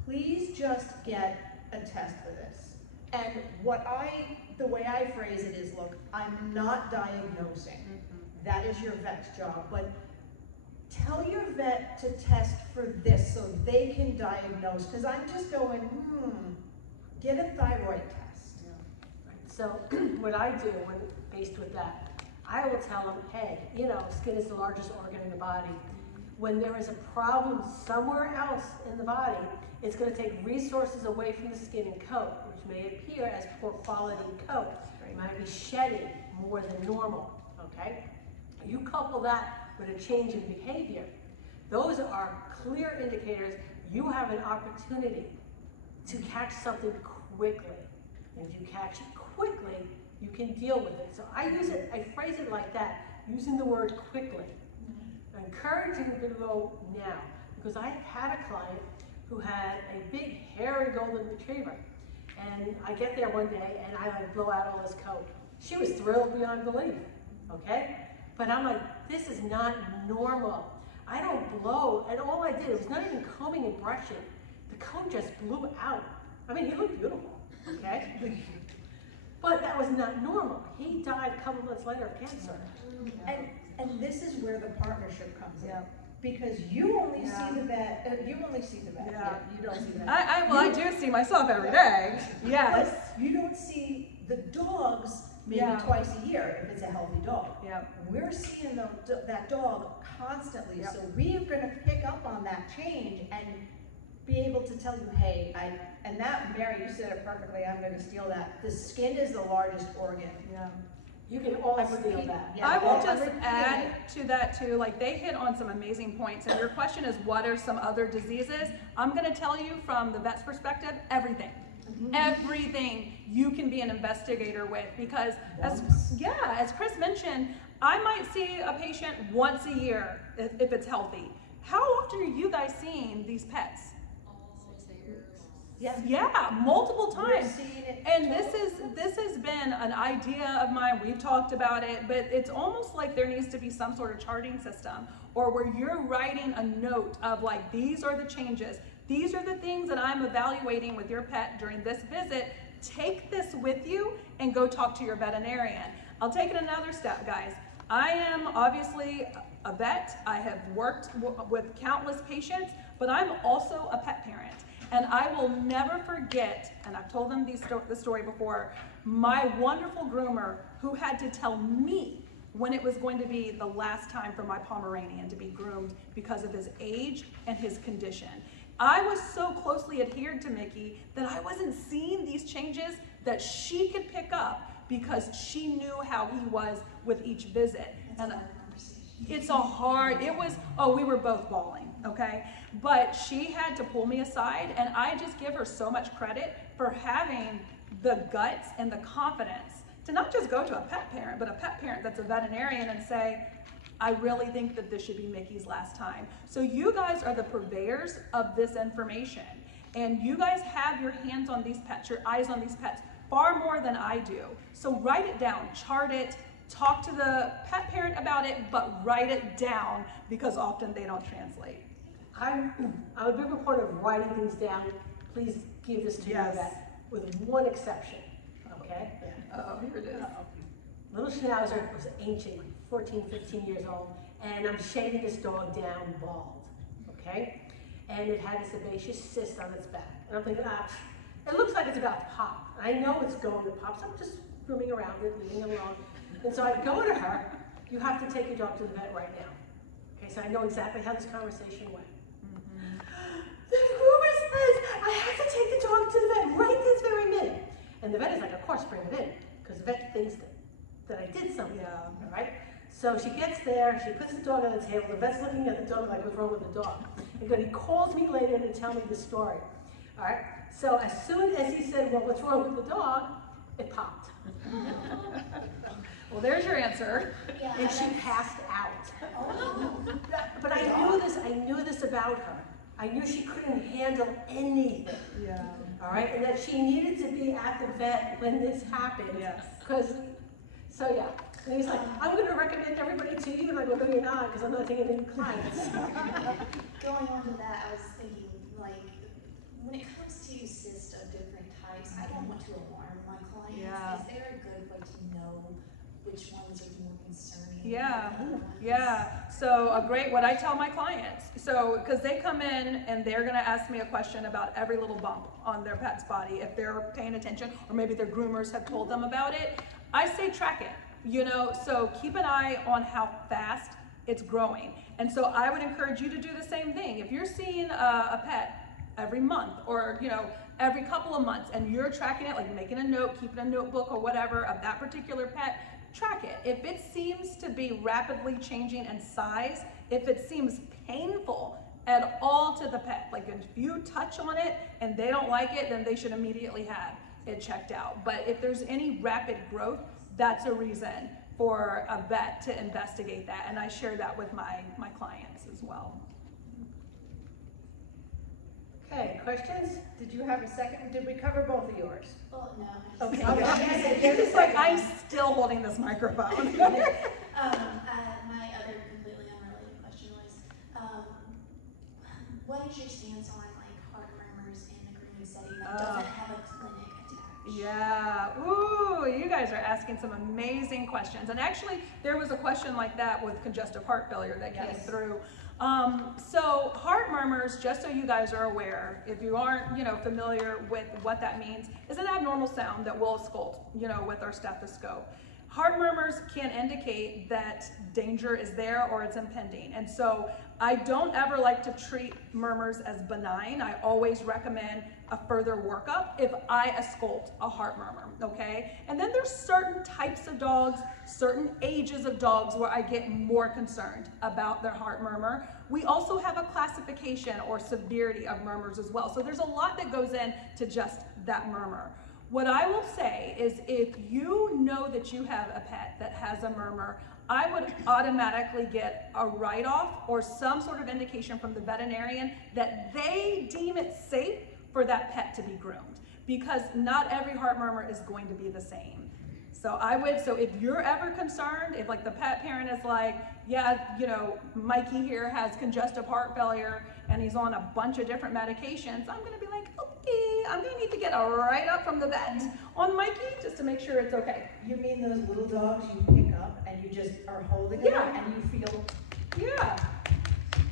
Please just get a test for this. And the way I phrase it is, look, I'm not diagnosing. That is your vet's job. But tell your vet to test for this so they can diagnose. Because I'm just going, get a thyroid test. So what I do when faced with that, I will tell them, hey, skin is the largest organ in the body. When there is a problem somewhere else in the body, it's going to take resources away from the skin and coat, which may appear as poor quality coat. It might be shedding more than normal, okay? You couple that with a change in behavior. Those are clear indicators you have an opportunity to catch something quickly. And if you catch it quickly, you can deal with it. So I phrase it like that, using the word quickly. Encouraging them to go now. Because I had a client who had a big hairy golden retriever. And I get there one day and I blow out all his coat. She was thrilled beyond belief, okay? But I'm like, this is not normal. I don't blow, and all I did, it was not even combing and brushing. The coat just blew out. I mean, he looked beautiful, okay? But that was not normal. He died a couple months later of cancer. And this is where the partnership comes in. Because you only see the vet, you don't see the vet. I do see myself every day. Yes. But you don't see the dogs maybe twice a year if it's a healthy dog. We're seeing that dog constantly. So we are going to pick up on that change and be able to tell you, hey, and that, Mary, you said it perfectly, I'm going to steal that. The skin is the largest organ. You can all steal that. I will just add to that too, like they hit on some amazing points. And your question is, what are some other diseases? I'm going to tell you from the vet's perspective, everything. Everything you can be an investigator with, because as Chris mentioned, I might see a patient once a year if it's healthy. How often are you guys seeing these pets? Yeah, multiple times. And this has been an idea of mine. We've talked about it, but it's almost like there needs to be some sort of charting system, or where you're writing a note of like, these are the changes. These are the things that I'm evaluating with your pet during this visit. Take this with you and go talk to your veterinarian. I'll take it another step, guys. I am obviously a vet. I have worked with countless patients, but I'm also a pet parent. And I will never forget, and I've told them the story before, my wonderful groomer who had to tell me when it was going to be the last time for my Pomeranian to be groomed because of his age and his condition. I was so closely adhered to Mickey that I wasn't seeing these changes that she could pick up because she knew how he was with each visit. And we were both bawling, okay? But she had to pull me aside, and I just give her so much credit for having the guts and the confidence to not just go to a pet parent, but a pet parent that's a veterinarian and say, I really think that this should be Mickey's last time. So you guys are the purveyors of this information, and you guys have your hands on these pets, your eyes on these pets, far more than I do. So write it down, chart it, talk to the pet parent about it, but write it down because often they don't translate. I'm a big proponent of writing things down. Please give this to your vet, with one exception, okay? Oh, here it is. Little Schnauzer was ancient, like 14, 15 years old, and I'm shaving this dog down bald, okay? And it had a sebaceous cyst on its back. And I'm thinking, it looks like it's about to pop. I know it's going to pop, so I'm just grooming around it, leaving it alone. And so I go to her, you have to take your dog to the vet right now. Okay, so I know exactly how this conversation went. The groomer says, I have to take the dog to the vet right this very minute. And the vet is like, of course, bring it in, because the vet thinks that I did something, all right? So she gets there, she puts the dog on the table, the vet's looking at the dog like, what's wrong with the dog? And then he calls me later to tell me the story, all right? So as soon as he said, well, what's wrong with the dog? It popped. Well, there's your answer. Yeah, and she passed out. Oh. But I knew this about her. I knew she couldn't handle anything. Yeah. All right, and that she needed to be at the vet when this happened. Yes. So yeah. And he's like, I'm going to recommend everybody to you. And I go, no, you're not, because I'm not taking any clients. Going on to that, I was thinking, like, when it comes to cysts of different types, I don't want to alarm my clients. Yeah. Is there a good way to know which ones are more concerning? Yeah. So what I tell my clients, because they come in and they're going to ask me a question about every little bump on their pet's body, if they're paying attention, or maybe their groomers have told them about it, I say track it. So keep an eye on how fast it's growing. And so I would encourage you to do the same thing. If you're seeing a pet every month or, every couple of months and you're tracking it, like making a note, keeping a notebook or whatever of that particular pet, track it. If it seems to be rapidly changing in size, if it seems painful at all to the pet, like if you touch on it and they don't like it, then they should immediately have it checked out. But if there's any rapid growth, that's a reason for a vet to investigate that, and I share that with my clients as well. Okay, questions? Did you have a second? Did we cover both of yours? Well, no. Okay. It's like I'm still holding this microphone. My other completely unrelated question was, what is your stance on heart murmurs in the grooming setting that doesn't have a clinic attached? Yeah, ooh, you guys are asking some amazing questions. And actually, there was a question like that with congestive heart failure that came through. So heart murmurs, just so you guys are aware, if you aren't, familiar with what that means, is an abnormal sound that we'll auscult, with our stethoscope. Heart murmurs can indicate that danger is there or it's impending. And so I don't ever like to treat murmurs as benign. I always recommend a further workup if I auscult a heart murmur, okay? And then there's certain types of dogs, certain ages of dogs where I get more concerned about their heart murmur. We also have a classification or severity of murmurs as well. So there's a lot that goes into just that murmur. What I will say is if you know that you have a pet that has a murmur, I would automatically get a write-off or some sort of indication from the veterinarian that they deem it safe for that pet to be groomed, because not every heart murmur is going to be the same. So if you're ever concerned, if the pet parent is like, yeah, Mikey here has congestive heart failure and he's on a bunch of different medications, I'm gonna be like, okay, I'm gonna need to get a write-up from the vet on Mikey just to make sure it's okay. You mean those little dogs you pick up and you just are holding them and you feel? Yeah.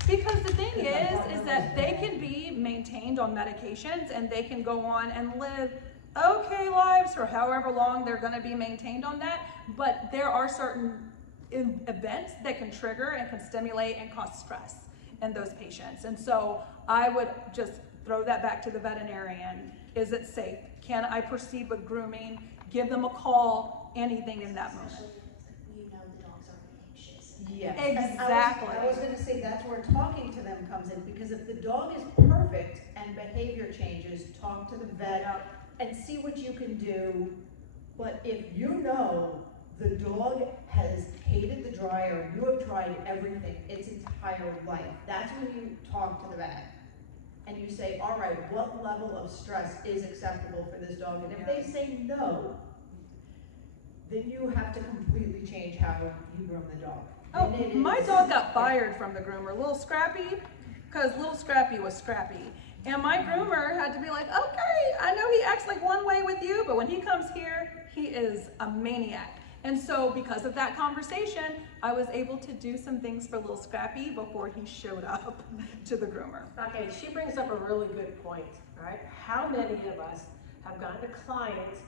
Because the thing is that they can be maintained on medications and they can go on and live okay lives for however long they're going to be maintained on that, but there are certain events that can trigger and can stimulate and cause stress in those patients. And so I would just throw that back to the veterinarian. Is it safe? Can I proceed with grooming? Give them a call, anything in that moment. Especially if the dogs are anxious. Yes. Exactly. I was going to say that's where talking to them comes in, because if the dog is perfect and behavior changes, talk to the vet and see what you can do. But if you know the dog has hated the dryer, you have tried everything its entire life, that's when you talk to the vet and you say, all right, what level of stress is acceptable for this dog? And if they say no, then you have to completely change how you groom the dog. Oh, my dog got fired from the groomer, Little Scrappy, because Little Scrappy was scrappy. And my groomer had to be like, okay, I know he acts like one way with you, but when he comes here, he is a maniac. And so because of that conversation, I was able to do some things for Little Scrappy before he showed up to the groomer. Okay, she brings up a really good point, all right? How many of us have gone to clients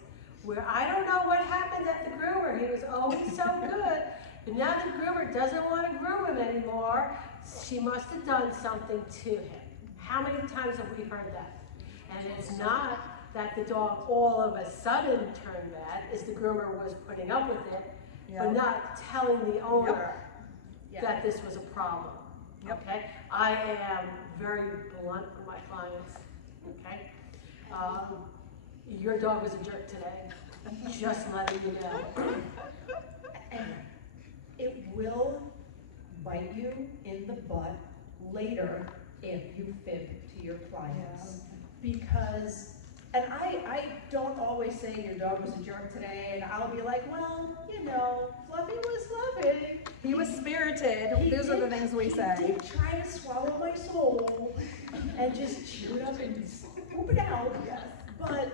where I don't know what happened at the groomer, he was always so good, but now the groomer doesn't want to groom him anymore, she must have done something to him. How many times have we heard that? And it's not that the dog all of a sudden turned bad, as the groomer was putting up with it, but not telling the owner that this was a problem. Okay? I am very blunt with my clients. Okay? Your dog was a jerk today. Just letting you know. And it will bite you in the butt later if you fib to your clients. Because, and I don't always say your dog was a jerk today, and I'll be like, well, you know, Fluffy was loving. He was spirited. Those are the things we say. He did try to swallow my soul and just chew it up and poop it out. Yes. But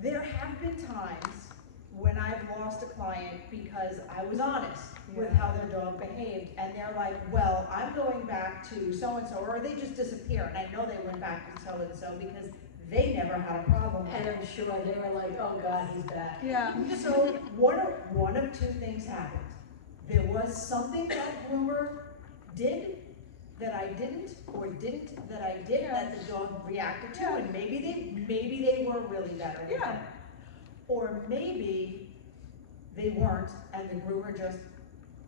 there have been times when I've lost a client because I was honest with how their dog behaved, and they're like, well, I'm going back to so-and-so, or they just disappear, and I know they went back to so-and-so because they never had a problem. And I'm sure they were like, oh God, he's back. Yeah. So one of two things happened. There was something that groomer did that I didn't, or didn't that I did, that the dog reacted to, and maybe they were really better. Yeah. Or maybe they weren't, and the groomer just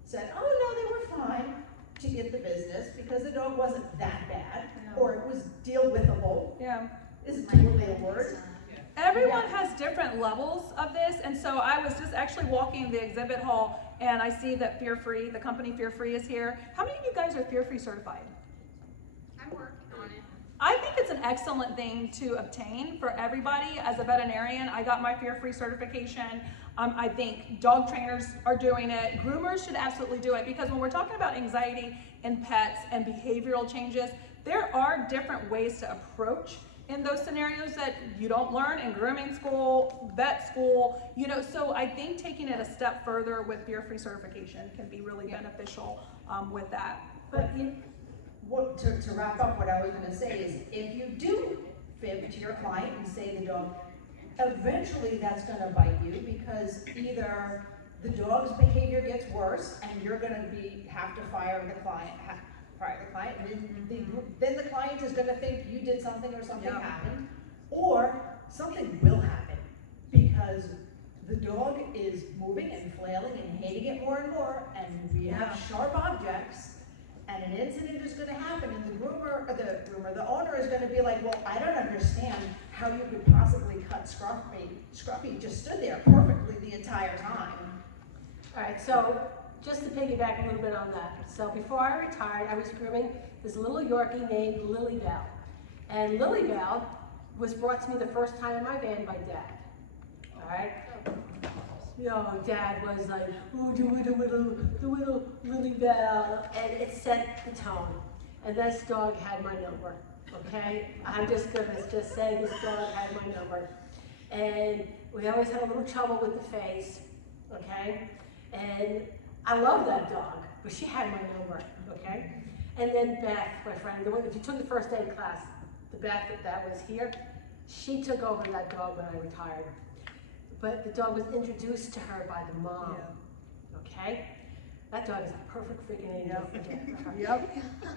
said, oh no, they were fine to get the business because the dog wasn't that bad, or it was deal-withable. Yeah. Is totally a word. Everyone has different levels of this, and so I was just actually walking the exhibit hall, and I see that Fear Free, the company Fear Free, is here. How many of you guys are Fear Free certified? I'm working on it. I think it's an excellent thing to obtain for everybody. As a veterinarian, I got my Fear Free certification. I think dog trainers are doing it. Groomers should absolutely do it, because when we're talking about anxiety in pets and behavioral changes, there are different ways to approach in those scenarios that you don't learn in grooming school, vet school, you know, so I think taking it a step further with Fear Free certification can be really beneficial with that. But to wrap up, what I was going to say is, if you do fib to your client and say the dog, eventually that's going to bite you, because either the dog's behavior gets worse and you're going to have to fire the client, and then the client is going to think you did something or something happened, or something will happen because the dog is moving and flailing and hating it more and more, and we have sharp objects, and an incident is going to happen, and the owner is going to be like, well, I don't understand how you could possibly cut Scruffy. Scruffy just stood there perfectly the entire time. All right, so just to piggyback a little bit on that. So before I retired, I was grooming this little Yorkie named Lily Bell. And Lily Bell was brought to me the first time in my van by Dad. All right? Dad was like, oh, the little Lily Bell. And it set the tone. And this dog had my number, okay? I'm just gonna say this dog had my number. And we always had a little trouble with the face, okay? And I love that dog, but she had my number, okay? And then Beth, my friend, the one that you took the first aid class, the Beth that was here, she took over that dog when I retired. But the dog was introduced to her by the mom, okay? That dog is a perfect freaking angel.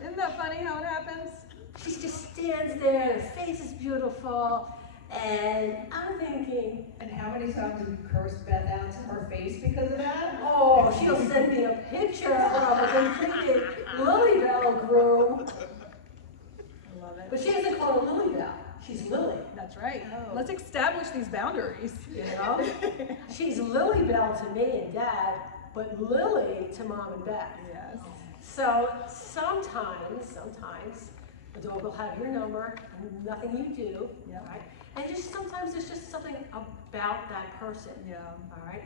Isn't that funny how it happens? She just stands there, her face is beautiful, And I'm thinking, And how many times have you cursed Beth out to her face because of that? oh, she'll send me a picture of a completed Lilybell groom. I love it. But she doesn't call her Lilybell. She's Lily. That's right. Oh. Let's establish these boundaries. You know? She's Lilybell to me and Dad, but Lily to Mom and Beth. Yes. So sometimes the dog will have your number and nothing you do, Yep. right? And just sometimes there's just something about that person. Yeah. All right.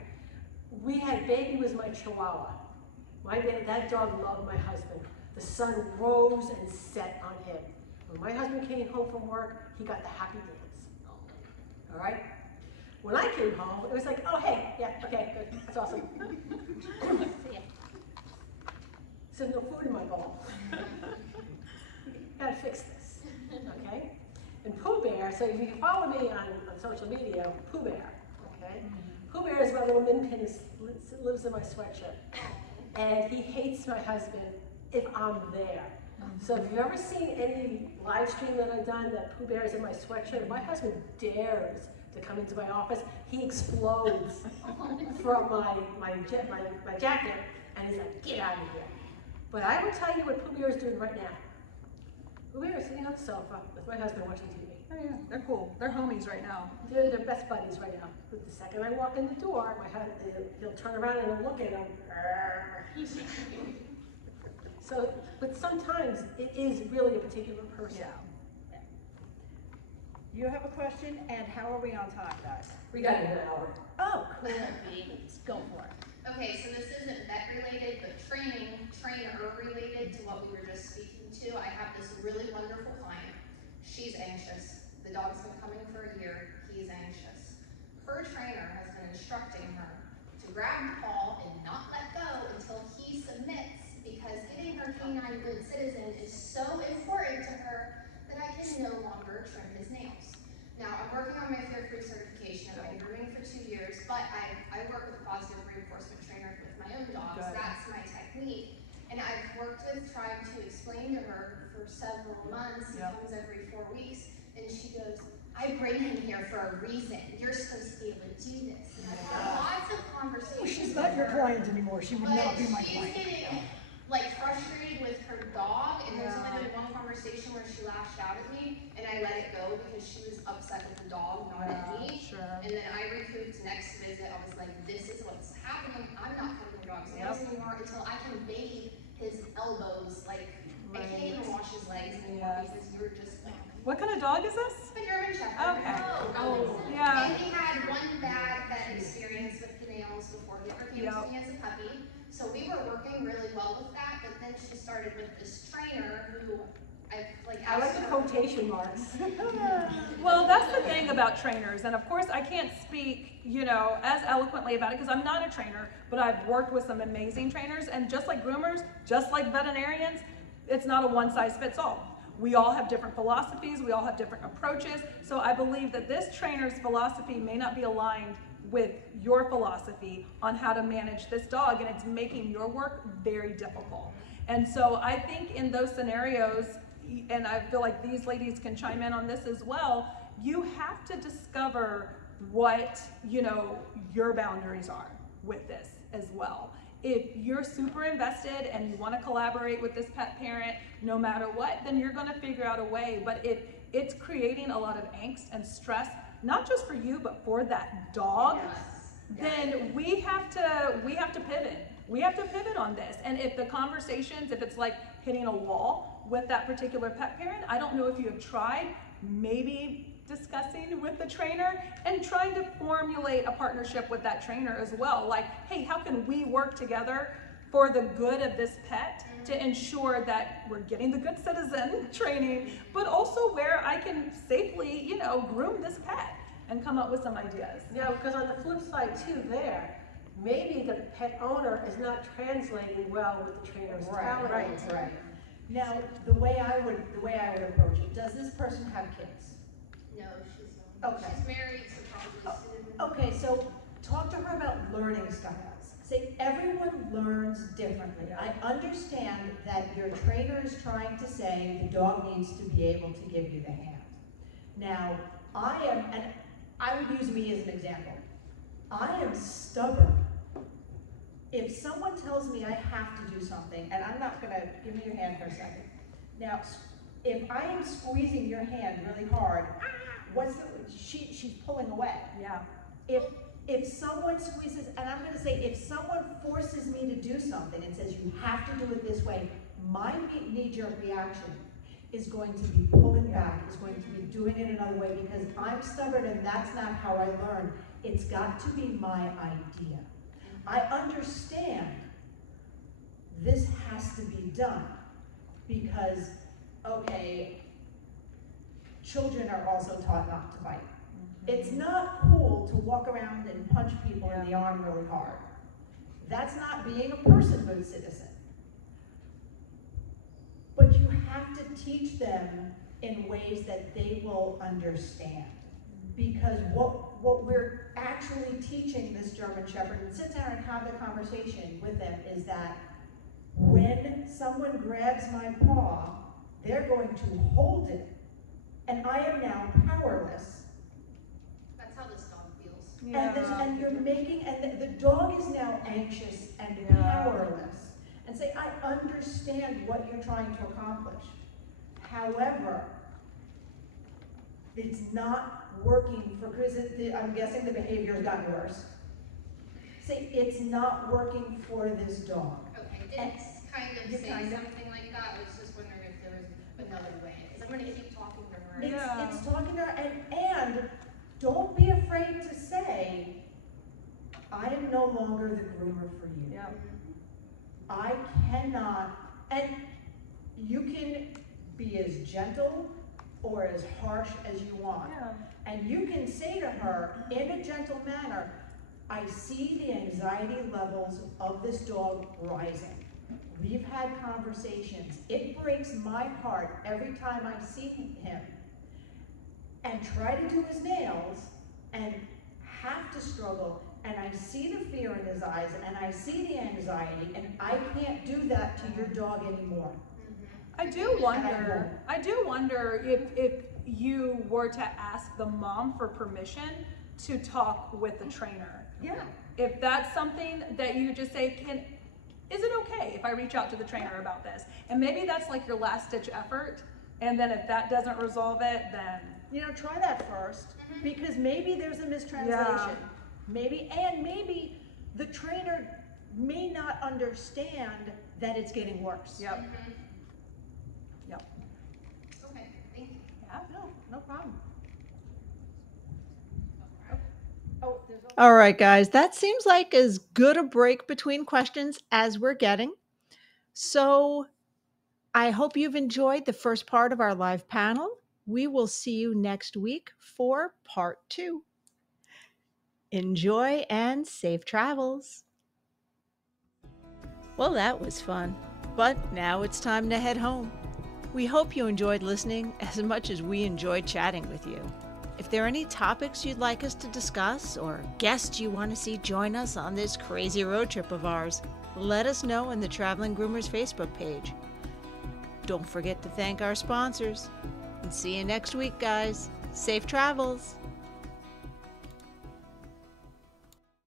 Baby was my Chihuahua. That dog loved my husband. The sun rose and set on him. When my husband came home from work, he got the happy dance. All right. When I came home, it was like, oh hey, yeah, okay, good, that's awesome. See ya. So no food in my bowl. Gotta fix this. Okay. And Pooh Bear, so if you can follow me on social media, Pooh Bear, okay? Pooh Bear is my little min pin, lives in my sweatshirt. And he hates my husband if I'm there. So if you've ever seen any live stream that I've done that Pooh Bear is in my sweatshirt, if my husband dares to come into my office, he explodes from my jacket, and he's like, get out of here. But I will tell you what Pooh Bear is doing right now. Pooh Bear is sitting on the sofa with my husband watching TV. Oh yeah, they're cool. They're homies right now. They're best buddies right now. But the second I walk in the door, he'll turn around and he'll look at him. So, but sometimes it is really a particular person. Yeah. You have a question, and how are we on time, guys? We got an hour. Oh, cool. Let's go for it. Okay, so this isn't vet related, but trainer related to what we were just speaking to. I have this really wonderful client. She's anxious. The dog's been coming for a year. He's anxious. Her trainer has been instructing her to grab the paw and not let go until he submits, because getting her canine good citizen is so important to her that I can no longer trim his nails. Now, I'm working on my fear-free certification. I've been grooming for 2 years, but I work with a positive reinforcement trainer with my own dogs. Good. That's my technique. And I've worked with trying to explain to her for several months. He comes every 4 weeks, and she goes, I bring him here for a reason. You're supposed to be able to do this. And I've had lots of conversations. Well, she's not your client anymore. She would not be my client. She's getting frustrated with her dog, and there's only been one conversation where she lashed out at me, and I let it go because she was upset with the dog, not at me. Sure. And then I recouped next visit. I was like, this is what's happening. I'm not cutting your dog's nails anymore until I can bathe his elbows. I can't even wash his legs anymore because you're just What kind of dog is this? a German Shepherd. Okay. Oh, yeah. And he had one bad experience with the nails before he ever came to me as a puppy. So we were working really well with that, but then she started with this trainer who I like the quotation marks. Well, that's the thing about trainers, and of course I can't speak, as eloquently about it because I'm not a trainer, but I've worked with some amazing trainers, and just like groomers, just like veterinarians, it's not a one-size-fits-all. We all have different philosophies, we all have different approaches, so I believe that this trainer's philosophy may not be aligned with your philosophy on how to manage this dog, and it's making your work very difficult. And so I think in those scenarios, and I feel like these ladies can chime in on this as well, you have to discover what, your boundaries are with this as well. If you're super invested and you want to collaborate with this pet parent, no matter what, then you're going to figure out a way. But if it's creating a lot of angst and stress, not just for you, but for that dog, then we have to pivot. We have to pivot on this. And if the conversations, if it's like hitting a wall with that particular pet parent, I don't know if you have tried maybe discussing with the trainer and trying to formulate a partnership with that trainer as well. Like, hey, how can we work together for the good of this pet to ensure that we're getting the good citizen training, but also where I can safely, groom this pet and come up with some ideas. Yeah, because on the flip side too maybe the pet owner is not translating well with the trainer's telling. Right. Now, the way I would approach it, does this person have kids? No, she's not. Okay. She's married, so probably Okay, so talk to her about learning styles. Say everyone learns differently. I understand that your trainer is trying to say the dog needs to be able to give you the hand. Now, and I would use me as an example. I am stubborn. If someone tells me I have to do something, and I'm not gonna, give me your hand for a second. Now, if I am squeezing your hand really hard, she's pulling away. Yeah. If someone squeezes, and I'm gonna say, if someone forces me to do something and says you have to do it this way, my knee-jerk reaction is going to be pulling back, is going to be doing it another way, because I'm stubborn and that's not how I learn. It's got to be my idea. I understand this has to be done because, okay, children are also taught not to bite. It's not cool to walk around and punch people in the arm really hard. That's not being a personhood citizen. But you have to teach them in ways that they will understand. Because what we're actually teaching this German Shepherd, and sit down and have the conversation with them, is that when someone grabs my paw, they're going to hold it. And I am now powerless. That's how this dog feels. Yeah. And you're making, and the dog is now anxious and powerless. And say, I understand what you're trying to accomplish. However, it's not working for, because I'm guessing the behavior has gotten worse. Say, it's not working for this dog. Okay, didn't kind of say something like that. I was just wondering if there was another way. Because I'm going to keep talking to her. It's talking to her, and don't be afraid to say, I am no longer the groomer for you. Yeah. I cannot, and you can be as gentle or as harsh as you want. Yeah. And you can say to her in a gentle manner, I see the anxiety levels of this dog rising. We've had conversations. It breaks my heart every time I see him and try to do his nails and have to struggle. And I see the fear in his eyes, and I see the anxiety, and I can't do that to your dog anymore. I do wonder if you were to ask the mom for permission to talk with the trainer. Yeah. If that's something that you just say, is it okay if I reach out to the trainer about this? And maybe that's like your last ditch effort. And then if that doesn't resolve it, then try that first, because maybe there's a mistranslation. Maybe the trainer may not understand that it's getting worse. Yep. Yep. Okay, thank you. Yeah, no problem. All right, guys, that seems like as good a break between questions as we're getting. So I hope you've enjoyed the first part of our live panel. We will see you next week for part 2. Enjoy and safe travels. Well, that was fun, but now it's time to head home. We hope you enjoyed listening as much as we enjoyed chatting with you. If there are any topics you'd like us to discuss or guests you want to see join us on this crazy road trip of ours, let us know in the Traveling Groomers Facebook page. Don't forget to thank our sponsors. And see you next week, guys. Safe travels.